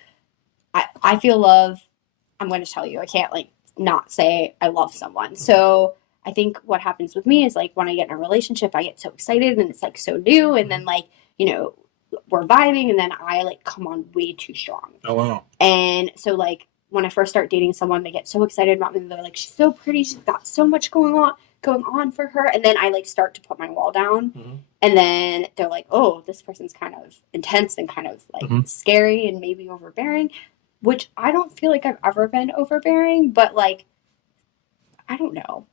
I feel love. I'm going to tell you, I can't like not say I love someone. So I think what happens with me is like when I get in a relationship, I get so excited and it's like so new, and then like, you know, we're vibing, and then I like come on way too strong. Oh wow. And so like when I first start dating someone, they get so excited about me, and they're like, she's so pretty, she's got so much going on for her, and then I like start to put my wall down. Mm-hmm. And then they're like, oh, this person's kind of intense and kind of like scary and maybe overbearing, which I don't feel like I've ever been overbearing, but like I don't know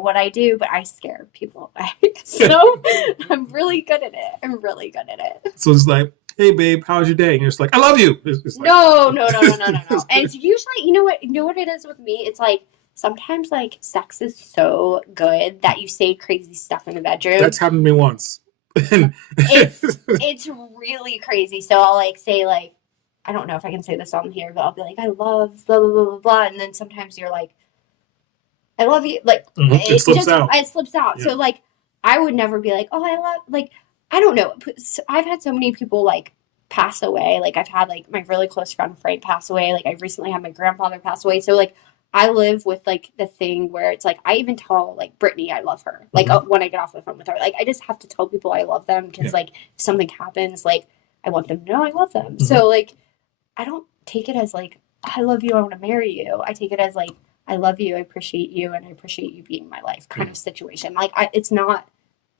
what I do, but I scare people away. So I'm really good at it. So it's like, hey babe, how's your day? And you're just like, I love you. It's like... No. And it's usually, you know what it is with me? It's like sometimes like sex is so good that you say crazy stuff in the bedroom. That's happened to me once. It's really crazy. So I'll like say like, I don't know if I can say this on here, but I'll be like, I love blah blah blah blah blah, and then sometimes you're like, I love you. Like it slips out. It slips out. Yeah. So like I would never be like, oh, I love, like, I don't know. I've had so many people like pass away. Like I've had like my really close friend Frank pass away. Like I recently had my grandfather pass away. So like I live with like the thing where it's like I even tell like Brittany I love her. Like when I get off the phone with her, like I just have to tell people I love them because like if something happens, like I want them to know I love them. So like I don't take it as like I love you, I want to marry you. I take it as like I love you, I appreciate you, and I appreciate you being my life kind of situation. Like it's not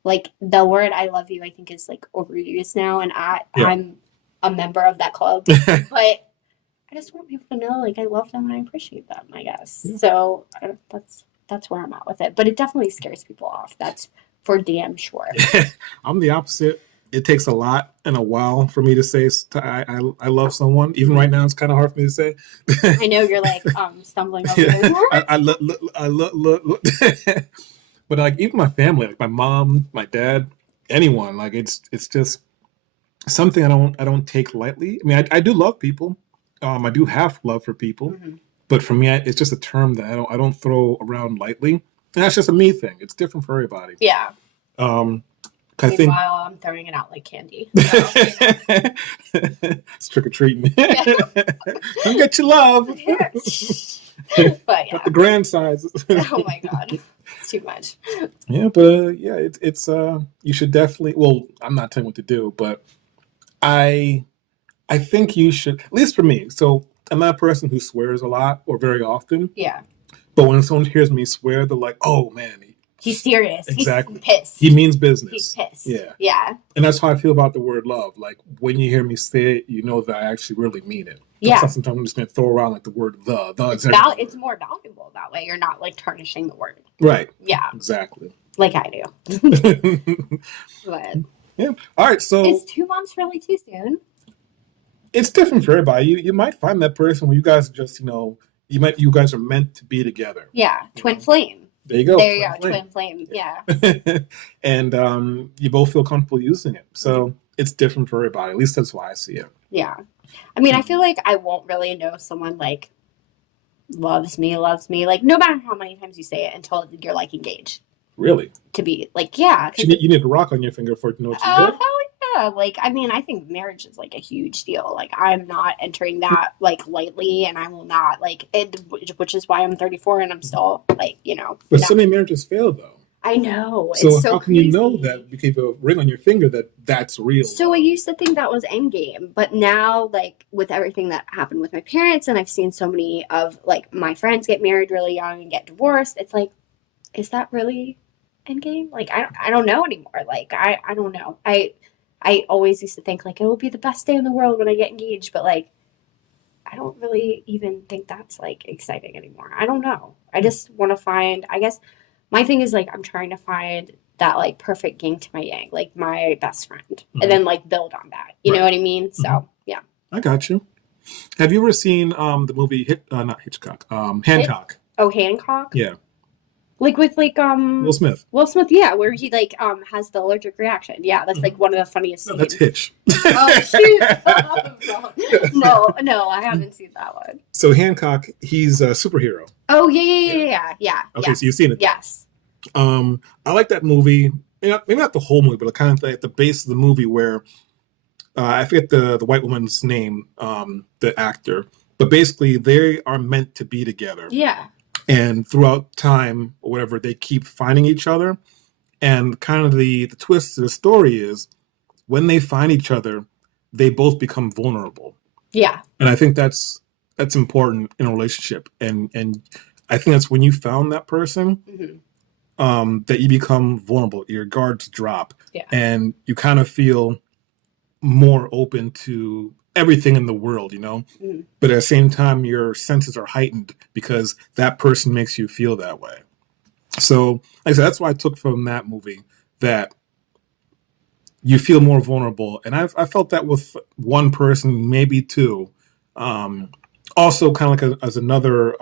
like the word I love you I think is like overused now, and I'm a member of that club. But I just want people to know like I love them and I appreciate them, I guess. So that's where I'm at with it. But it definitely scares people off. That's for damn sure. I'm the opposite. It takes a lot and a while for me to say I love someone. Even right now, it's kind of hard for me to say. I know you're like stumbling over the word. I look. But like even my family, like my mom, my dad, anyone, like it's just something I don't take lightly. I mean, I do love people. I do have love for people, but for me, it's just a term that I don't throw around lightly, and that's just a me thing. It's different for everybody. Yeah. I think while I'm throwing it out like candy. So, it's trick or treating. Don't get your love. But yeah, but the grand sizes. Oh my god, it's too much. Yeah, but it's you should definitely. Well, I'm not telling you what to do, but I think you should, at least for me. So I'm not a person who swears a lot or very often. Yeah. But when someone hears me swear, they're like, "Oh man, he's serious. Exactly. He's pissed. He means business. He's pissed." Yeah. Yeah. And that's how I feel about the word love. Like when you hear me say it, you know that I actually really mean it. Yeah. Sometimes I'm just going to throw around like the word the. It's more valuable that way. You're not like tarnishing the word. Right. Yeah. Exactly. Like I do. But yeah. All right. So is 2 months really too soon? It's different for everybody. You might find that person where you guys just, you guys are meant to be together. Yeah. Twin flame. There you go. There you go. Twin flame. Yeah. And you both feel comfortable using it. So it's different for everybody. At least that's why I see it. Yeah. I mean, I feel like I won't really know someone like loves me, like no matter how many times you say it until you're like engaged. Really? To be like, yeah. You need a rock on your finger for it to know what you're doing. Hell yeah. Like, I mean, I think marriage is like a huge deal. Like, I'm not entering that like lightly, and I will not like it, which is why I'm 34 and I'm still like, But so many marriages fail though. I know. So it's how can crazy. you know that because you have a ring on your finger that's real? So I used to think that was endgame, but now like with everything that happened with my parents, and I've seen so many of like my friends get married really young and get divorced, it's like, is that really endgame? Like I don't know anymore. Like I don't know. I always used to think like it will be the best day in the world when I get engaged, but like I don't really even think that's like exciting anymore. I don't know. I just want to find, I guess my thing is like I'm trying to find that like perfect yin to my yang, like my best friend, and then like build on that. You know what I mean? So yeah. I got you. Have you ever seen the movie not Hitchcock, Hancock? Hancock? Yeah. Like with like Will Smith. Will Smith, yeah, where he like has the allergic reaction. Yeah, that's like one of the funniest scenes. That's Hitch. Oh shoot! No, I haven't seen that one. So Hancock, he's a superhero. Oh yeah. Okay, so you've seen it. Yes. I like that movie. Maybe not the whole movie, but kind of at the base of the movie where I forget the white woman's name, the actor, but basically they are meant to be together. Yeah. And throughout time or whatever, they keep finding each other. And kind of the twist of the story is when they find each other, they both become vulnerable. Yeah. And I think that's important in a relationship. And I think that's when you found that person, that you become vulnerable. Your guards drop. Yeah. And you kind of feel more open to everything in the world, but at the same time your senses are heightened because that person makes you feel that way. So like I said, that's what I took from that movie, that you feel more vulnerable. And I felt that with one person, maybe two. Also kind of like as another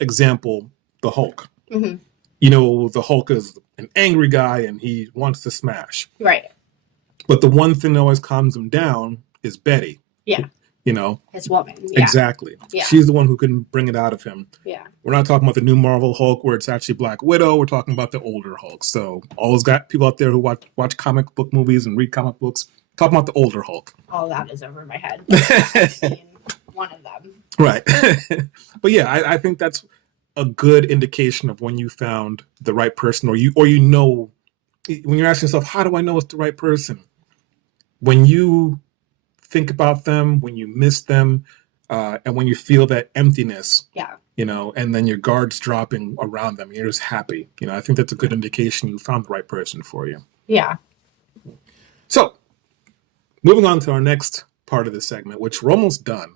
example, the Hulk. The Hulk is an angry guy and he wants to smash, right? But the one thing that always calms him down is Betty. Yeah. His woman. Yeah. Exactly. Yeah. She's the one who can bring it out of him. Yeah. We're not talking about the new Marvel Hulk where it's actually Black Widow. We're talking about the older Hulk. So all those people out there who watch comic book movies and read comic books, talking about the older Hulk. All that is over my head. I've seen one of them. Right. But yeah, I think a good indication of when you found the right person, or you know, when you're asking yourself, how do I know it's the right person? When you think about them, when you miss them, and when you feel that emptiness, Yeah. you know, and then your guards dropping around them, you're just happy. You know, I think that's a good indication you found the right person for you. Yeah. So, moving on to our next part of this segment, which we're almost done.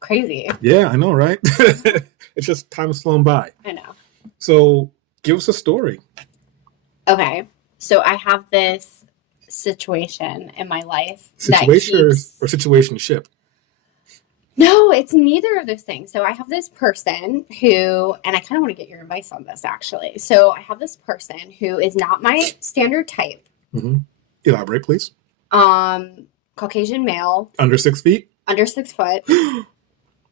Crazy. Yeah, I know, right? It's just time's flown by. I know. So, give us a story. Okay. So I have this situation in my life. Situation or situationship? No, it's neither of those things. So I have this person who, and I kind of want to get your advice on this actually. So I have this person who is not my standard type. Mm-hmm. Elaborate, please. Caucasian male. Under 6 feet? Under 6 foot.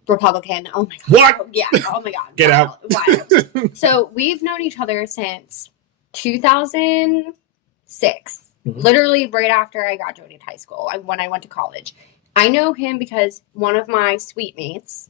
Republican. Oh my God. What? Yeah. Oh my God. Get wild, out. Wild. So we've known each other since 2006. Mm-hmm. Literally right after I graduated high school, when I went to college. I know him because one of my suite mates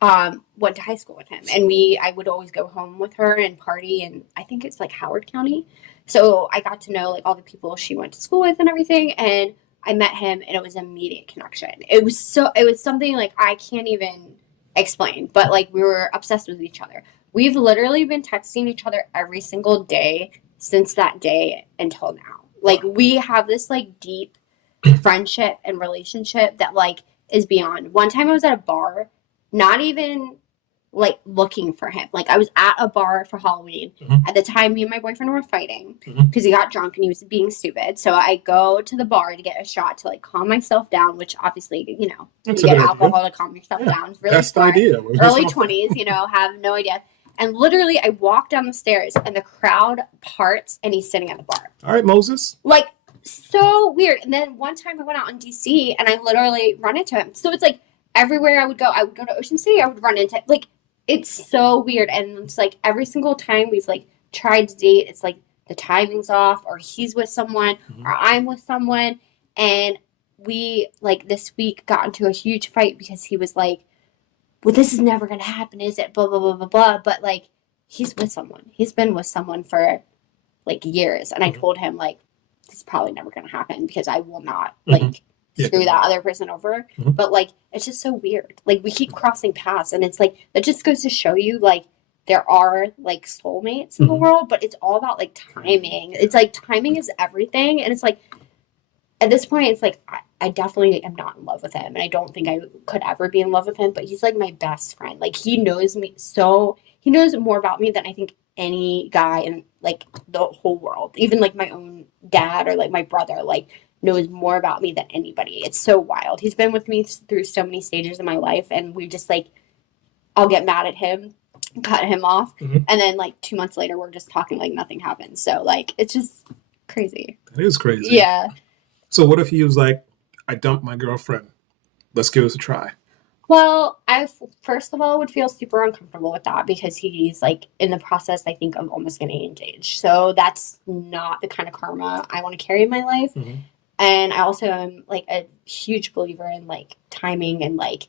went to high school with him. And I would always go home with her and party. And I think it's like Howard County. So I got to know like all the people she went to school with and everything. And I met him and it was an immediate connection. It was something like I can't even explain, but like we were obsessed with each other. We've literally been texting each other every single day since that day until now. Like we have this like deep friendship and relationship that like is beyond. One time I was at a bar, not even like looking for him. Like I was at a bar for Halloween. Mm-hmm. At the time, me and my boyfriend were fighting because he got drunk and he was being stupid. So I go to the bar to get a shot to like calm myself down, which obviously, you know, That's you get alcohol to calm yourself down. Really that's smart. the idea. Early 20s, you know, have no idea. And literally I walk down the stairs and the crowd parts and he's sitting at the bar. All right, Moses. Like so weird. And then one time I went out in DC and I literally run into him. So it's like everywhere I would go to Ocean City, I would run into like it's so weird. And it's like every single time we've like tried to date, it's like the timing's off or he's with someone or I'm with someone. And we like this week got into a huge fight because he was like, well, this is never going to happen, is it? Blah, blah, blah, blah, blah. But like he's with someone. He's been with someone for like years. And I told him like, this is probably never going to happen because I will not like screw that other person over. But like it's just so weird. Like we keep crossing paths and it's like that just goes to show you like there are like soulmates in the world, but it's all about like timing. It's like timing is everything. And it's like at this point it's like I definitely am not in love with him and I don't think I could ever be in love with him, but he's like my best friend. Like he knows me he knows more about me than I think any guy in like the whole world. Even like my own dad or like my brother like knows more about me than anybody. It's so wild. He's been with me through so many stages in my life and we just like I'll get mad at him, cut him off, and then like 2 months later we're just talking like nothing happened. So like it's just crazy. It is crazy. Yeah. So what if he was like, I dumped my girlfriend. Let's give this a try. Well, I first of all would feel super uncomfortable with that because he's like in the process, I think, of almost getting engaged. So that's not the kind of karma I want to carry in my life. And I also am like a huge believer in like timing and like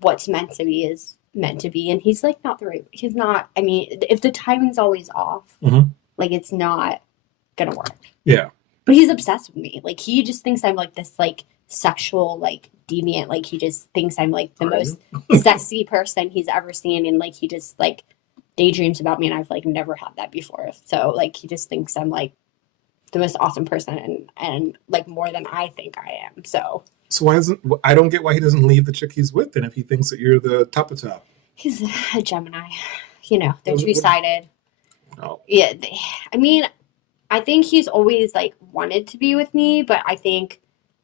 what's meant to be is meant to be. And he's like not the right, he's not, I mean, if the timing's always off, like it's not gonna work. Yeah. But he's obsessed with me. Like he just thinks I'm like this like sexual like deviant. Like he just thinks I'm like the most sexy person he's ever seen. And like he just like daydreams about me and I've like never had that before. So like he just thinks I'm like the most awesome person and like more than I think I am. So I don't get why he doesn't leave the chick he's with then if he thinks that you're the top of top. He's a Gemini. You know, they're two-sided. Oh. Yeah. I mean, I think he's always like wanted to be with me, but I think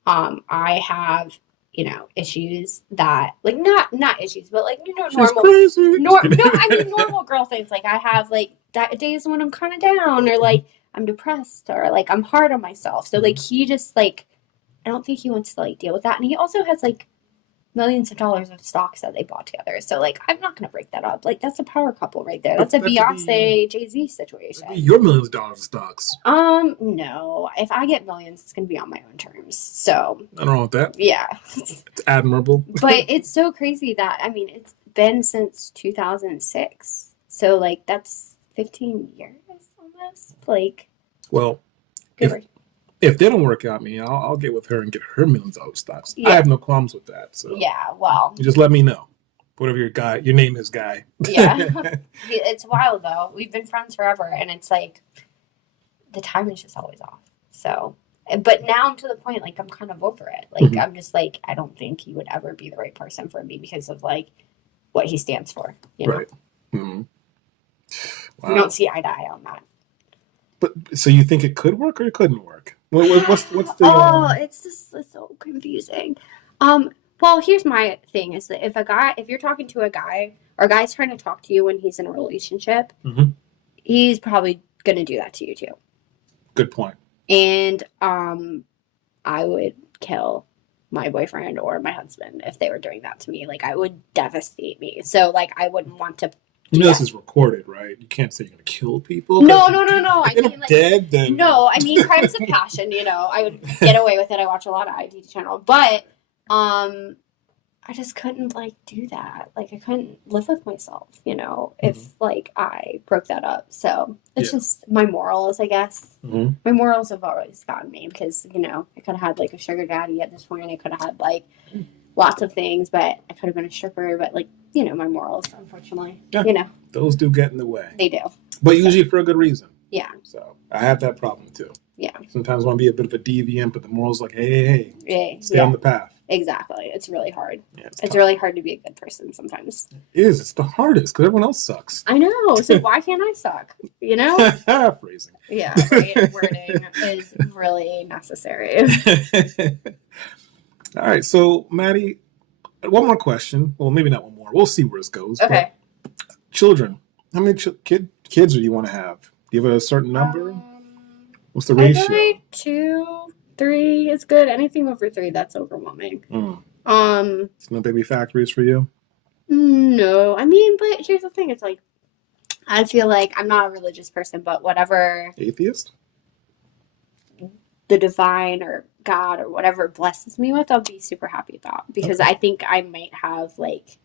I have, you know, issues that like not issues, but like, you know, normal. No, I mean normal girl things. Like I have like days when I'm kind of down or like I'm depressed or like I'm hard on myself. So like he just like I don't think he wants to like deal with that. And he also has like millions of dollars of stocks that they bought together. So like I'm not gonna break that up. Like that's a power couple right there. That's a Beyonce Jay-Z situation. Your millions of dollars of stocks. No. If I get millions, it's gonna be on my own terms. So I don't know about that. yeah. It's admirable. But it's so crazy that I mean been since 2006. So, like, that's 15 years almost. Like, Well, good if work. if they don't work out, me, I'll get with her and get her millions of stocks. Yeah. I have no qualms with that. So Yeah, well, you just let me know. Whatever your name is, guy. yeah. It's wild, though. We've been friends forever, and it's like the time is just always off. So, but now I'm to the point, like, I'm kind of over it. Like, Mhm. I'm just like, I don't think he would ever be the right person for me because of, like, what he stands for. You know? Right. Mm-hmm. Wow. We don't see eye to eye on that. But so you think it could work or it couldn't work? What's the? Oh, it's so confusing. Well, here's my thing: is that if you're talking to a guy, or a guy's trying to talk to you when he's in a relationship, Mhm. he's probably gonna do that to you too. Good point. And I would kill my boyfriend or my husband if they were doing that to me. Like, I would devastate me. So, like, I wouldn't want to. You know Yeah. this is recorded, right? You can't say you're gonna kill people. No. If I they're mean, like, dead, then no. I mean, crimes of passion. You know, I would get away with it. I watch a lot of ID channel, but I just couldn't, like, do that. Like, I couldn't live with myself. You know, if like I broke that up. So it's Yeah. just my morals, I guess. Mhm. My morals have always gotten me because, you know, I could have had, like, a sugar daddy at this point. I could have had, like, lots of things, but I could have been a stripper. But, like, you know, my morals, unfortunately, Yeah. you know, those do get in the way, they do. but usually for a good reason. Yeah. So I have that problem too. Yeah. Sometimes I want to be a bit of a deviant, but the morals like, hey, Yeah. stay on the path. Exactly. It's really hard. Yeah, It's really hard to be a good person sometimes. It is. It's the hardest because everyone else sucks. I know. So why can't I suck? You know? Phrasing. Yeah. Right. Wording is really necessary. All right. So, Maddie, one more question. Well, maybe not one more. We'll see where this goes. Okay. But children. How many kids do you want to have? Do you have a certain number? What's the I ratio? feel like 2, 3 is good. Anything over 3, that's overwhelming. No baby factories for you? No. I mean, but here's the thing. It's like, I feel like I'm not a religious person, but whatever Atheist? the divine or God or whatever blesses me with, I'll be super happy about. Because I think I might have, like,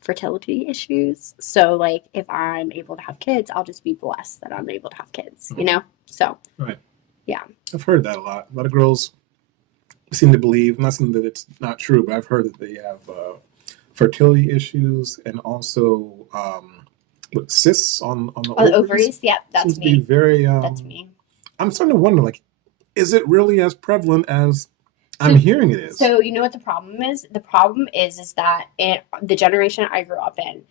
fertility issues. So, like, if I'm able to have kids, I'll just be blessed that I'm able to have kids, you know? So, Right. Yeah. I've heard that a lot. A lot of girls seem to believe, not saying that it's not true, but I've heard that they have fertility issues and also cysts on the ovaries. Yeah, that's Seems to me. be very. That's me. I'm starting to wonder, like, is it really as prevalent as I'm hearing it is? So, you know what the problem is? The problem is that in the generation I grew up in,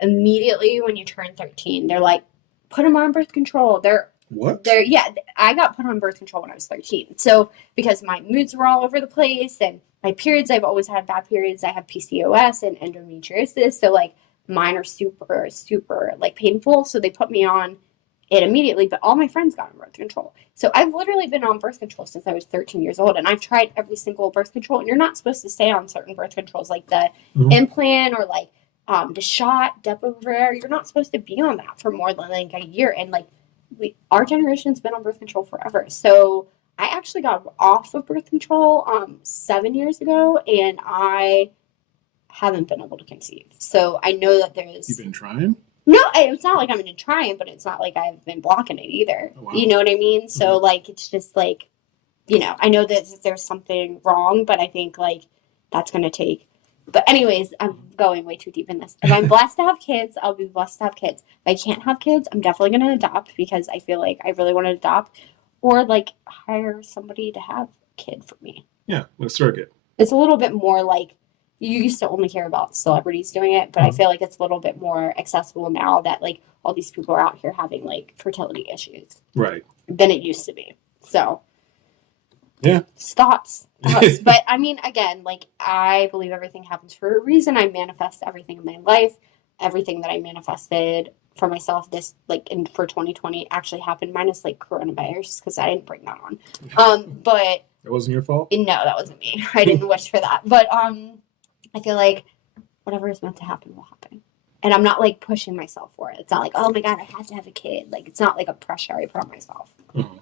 immediately when you turn 13, they're like, put them on birth control. What? Yeah, I got put on birth control when I was 13. So, because my moods were all over the place and my periods, I've always had bad periods. I have PCOS and endometriosis. So, like, mine are super, super, like, painful. So, they put me on it immediately, but all my friends got on birth control. So I've literally been on birth control since I was 13 years old, and I've tried every single birth control. And you're not supposed to stay on certain birth controls, like the implant or like the shot, Depo-Provera. You're not supposed to be on that for more than like a year. And like our generation's been on birth control forever. So I actually got off of birth control 7 years ago, and I haven't been able to conceive. So I know that there's. You've been trying? No, it's not like I'm been trying, but it's not like I've been blocking it either. Oh, wow. You know what I mean? So, like, it's just like, you know, I know that there's something wrong, but I think, like, that's going to take. But, anyways, I'm going way too deep in this. If I'm blessed to have kids, I'll be blessed to have kids. If I can't have kids, I'm definitely going to adopt because I feel like I really want to adopt or, like, hire somebody to have a kid for me. Yeah, with a surrogate. It's a little bit more like. You used to only hear about celebrities doing it, but I feel like it's a little bit more accessible now that, like, all these people are out here having, like, fertility issues. Right. Than it used to be. So. Yeah. Thoughts. But, I mean, again, like, I believe everything happens for a reason. I manifest everything in my life. Everything that I manifested for myself for 2020 actually happened, minus, like, coronavirus, because I didn't bring that on. But. That wasn't your fault? No, that wasn't me. I didn't wish for that. But, I feel like whatever is meant to happen will happen. And I'm not, like, pushing myself for it. It's not like, oh, my God, I have to have a kid. Like, it's not, like, a pressure I put on myself. Mm-hmm.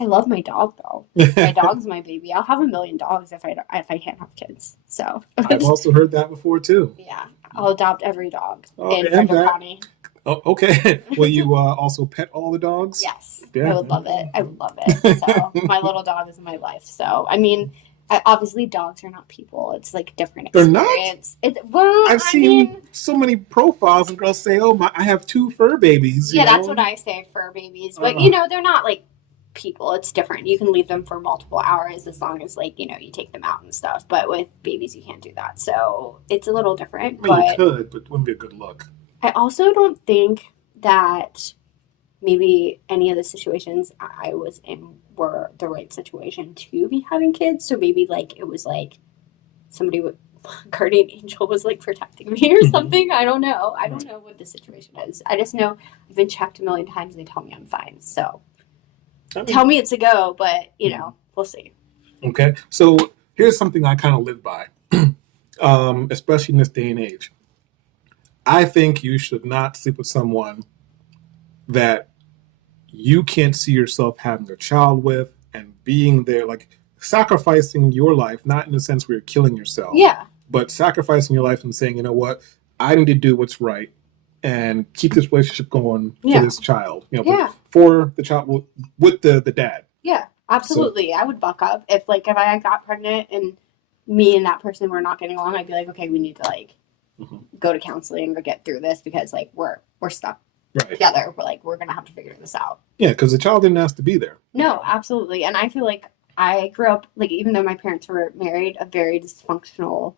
I love my dog though. My dog's my baby. I'll have 1,000,000 dogs if I can't have kids. So I've also heard that before too. yeah, I'll adopt every dog in and Frederick County. Oh, okay. Will you also pet all the dogs? Yes, Yeah. I would love it. I would love it. So my little dog is my life. So I mean, obviously dogs are not people. It's like a different They're experience. not? Well, I've seen so many profiles and girls say, "Oh, I have 2 fur babies." Yeah, you know? that's what I say, fur babies. But you know, they're not like people. It's different. You can leave them for multiple hours as long as like, you know, you take them out and stuff. But with babies, you can't do that. So it's a little different. I mean, you could, but it wouldn't be a good look. I also don't think that maybe any of the situations I was in were the right situation to be having kids. So maybe like it was like somebody with guardian angel was like protecting me or something. I don't know. I don't know what the situation is. I just know I've been checked 1,000,000 times and they tell me I'm fine. So tell me it's a go, but you know, we'll see. Okay. So here's something I kind of live by, especially in this day and age. I think you should not sleep with someone that you can't see yourself having a child with and being there, like sacrificing your life, not in the sense where you're killing yourself. Yeah. But sacrificing your life and saying, you know what, I need to do what's right and keep this relationship going for this child. You know, for the child with the dad. Yeah, absolutely. So, I would buck up if I got pregnant and me and that person were not getting along. I'd be like, okay, we need to like go to counseling or get through this because like we're stuck together. We're gonna have to figure this out. Yeah, because the child didn't ask to be there. No, absolutely. And I feel like I grew up like, even though my parents were married, a very dysfunctional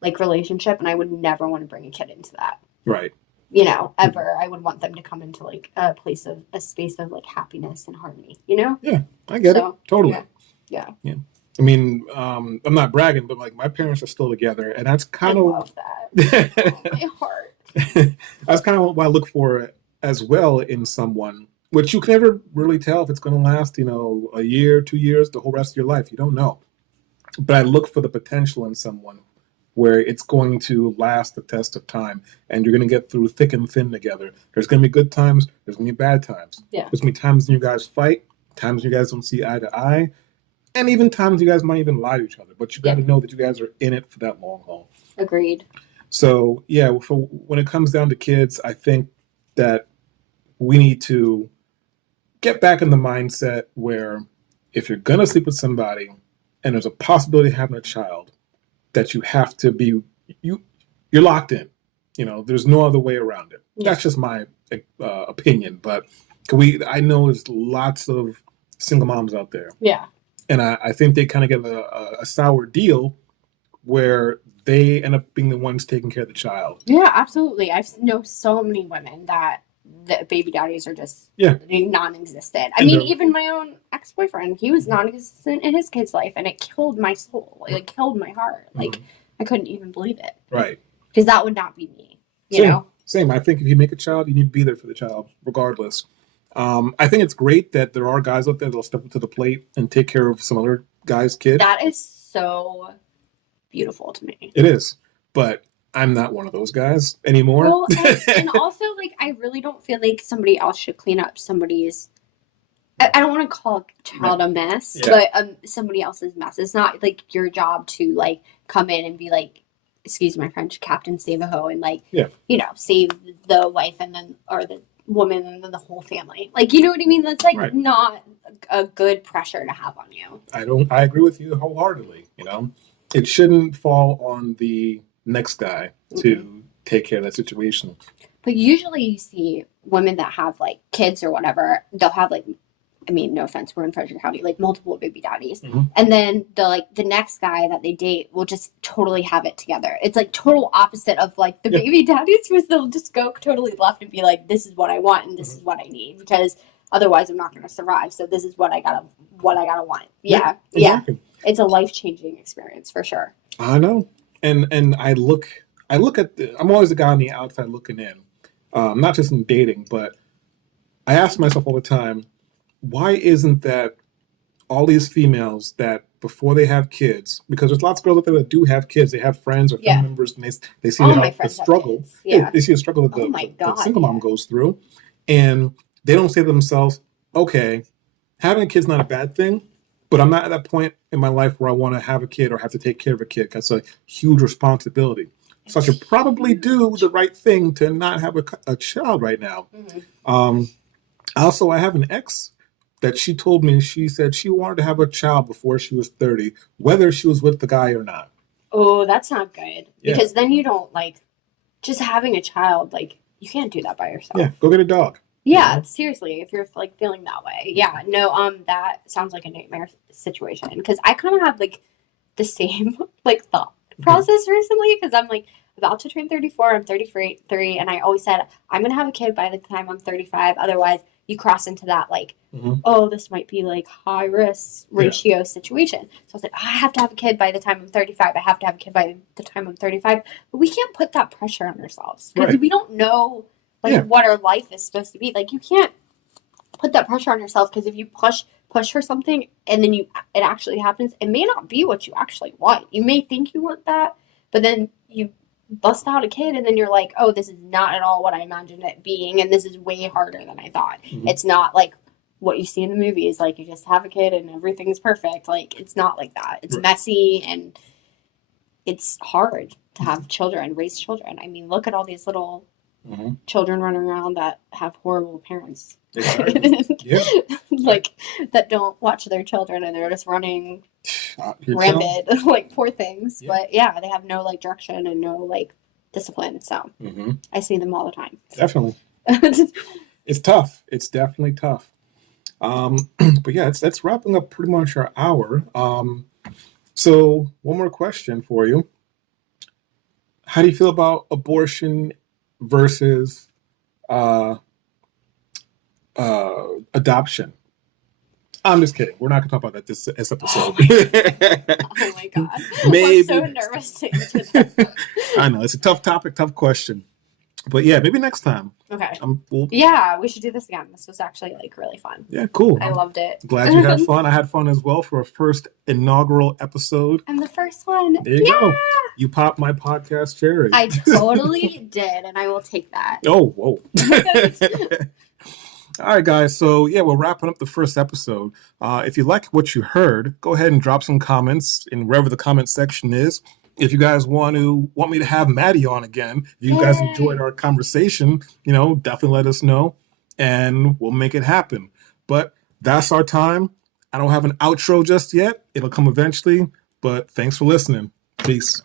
like relationship, and I would never want to bring a kid into that. Right. You know, ever. I would want them to come into like a space of like happiness and harmony, you know? Yeah, I get it. Totally. Yeah. I mean, I'm not bragging, but like my parents are still together, and that's kind of love that. My heart. That's kind of what I look for as well in someone, which you can never really tell if it's going to last, you know, a year, 2 years, the whole rest of your life. You don't know. But I look for the potential in someone where it's going to last the test of time, and you're going to get through thick and thin together. There's going to be good times. There's going to be bad times. Yeah. There's going to be times when you guys fight, times when you guys don't see eye to eye, and even times you guys might even lie to each other. But you got to know that you guys are in it for that long haul. Agreed. So, yeah, when it comes down to kids, I think that we need to get back in the mindset where if you're going to sleep with somebody and there's a possibility of having a child, that you have to be, you're locked in. You know, there's no other way around it. Yeah. That's just my opinion. But I know there's lots of single moms out there. Yeah. And I think they kind of get a sour deal where they end up being the ones taking care of the child. Yeah, absolutely. I know so many women that the baby daddies are just non-existent. I mean, even my own ex-boyfriend, he was non-existent in his kid's life, and it killed my soul. Like, it killed my heart. Like, I couldn't even believe it. Right. Because that would not be me, you know? Same. I think if you make a child, you need to be there for the child, regardless. I think it's great that there are guys out there that'll step up to the plate and take care of some other guy's kid. That is so beautiful to me. It is. But I'm not one of those guys anymore. Well, and also, like, I really don't feel like somebody else should clean up somebody's. I don't want to call a child a mess, but somebody else's mess. It's not like your job to like come in and be like, excuse my French, Captain Save-A-Ho, and like, you know, save the wife and then or the woman and then the whole family. Like, you know what I mean? That's like not a good pressure to have on you. I agree with you wholeheartedly. You know, it shouldn't fall on the next guy to take care of that situation. But usually you see women that have like kids or whatever, they'll have like, I mean, no offense, we're in Frederick County, like multiple baby daddies. And then the next guy that they date will just totally have it together. It's like total opposite of like the baby daddies, where they'll just go totally left and be like, this is what I want and this is what I need, because otherwise I'm not going to survive. So this is what I gotta want. Yeah. Exactly. It's a life-changing experience for sure. I know. And I look at I'm always the guy on the outside looking in, not just in dating, but I ask myself all the time, why isn't that all these females that before they have kids, because there's lots of girls out there that do have kids, they have friends or family members, and they see the struggle. They see the struggle that the single mom goes through, and they don't say to themselves, okay, having a kid's not a bad thing, but I'm not at that point in my life where I want to have a kid or have to take care of a kid. That's a huge responsibility. So I should probably do the right thing to not have a child right now. Mm-hmm. Also, I have an ex that she told me, she said she wanted to have a child before she was 30, whether she was with the guy or not. Oh, that's not good. Because then you don't, like, just having a child, like, you can't do that by yourself. Yeah, go get a dog. Yeah, seriously, if you're, like, feeling that way. Yeah, no, that sounds like a nightmare situation. Because I kind of have, like, the same, like, thought process recently. Because I'm, like, about to turn 34, I'm 33, and I always said, I'm going to have a kid by the time I'm 35. Otherwise, you cross into that, like, oh, this might be, like, high-risk ratio situation. So I was like, I have to have a kid by the time I'm 35. I have to have a kid by the time I'm 35. But we can't put that pressure on ourselves. Because we don't know, like, what our life is supposed to be. Like, you can't put that pressure on yourself because if you push for something and then it actually happens, it may not be what you actually want. You may think you want that, but then you bust out a kid and then you're like, oh, this is not at all what I imagined it being, and this is way harder than I thought. It's not like what you see in the movies, like you just have a kid and everything's perfect. Like, it's not like that. It's messy and it's hard to have children, raise children. I mean, look at all these little children running around that have horrible parents. Like, that don't watch their children and they're just running rampant, like, poor things. But yeah, they have no, like, direction and no, like, discipline. So I see them all the time. Definitely. It's tough. It's definitely tough. But yeah, that's wrapping up pretty much our hour. So one more question for you. How do you feel about abortion versus adoption? I'm just kidding. We're not going to talk about that this episode. Oh my God. Maybe. I'm so nervous to answer that. I know. It's a tough topic, tough question. But yeah, maybe next time. Okay. Yeah, we should do this again. This was actually, like, really fun. Yeah, cool. I loved it. Glad you had fun. I had fun as well for a first inaugural episode. I'm the first one. There you go. You popped my podcast cherry. I totally did, and I will take that. Oh, whoa. All right, guys. So, yeah, we're wrapping up the first episode. If you like what you heard, go ahead and drop some comments in wherever the comment section is. If you guys want me to have Maddie on again, if you guys enjoyed our conversation, definitely let us know, and we'll make it happen. But that's our time. I don't have an outro just yet. It'll come eventually, but thanks for listening. Peace.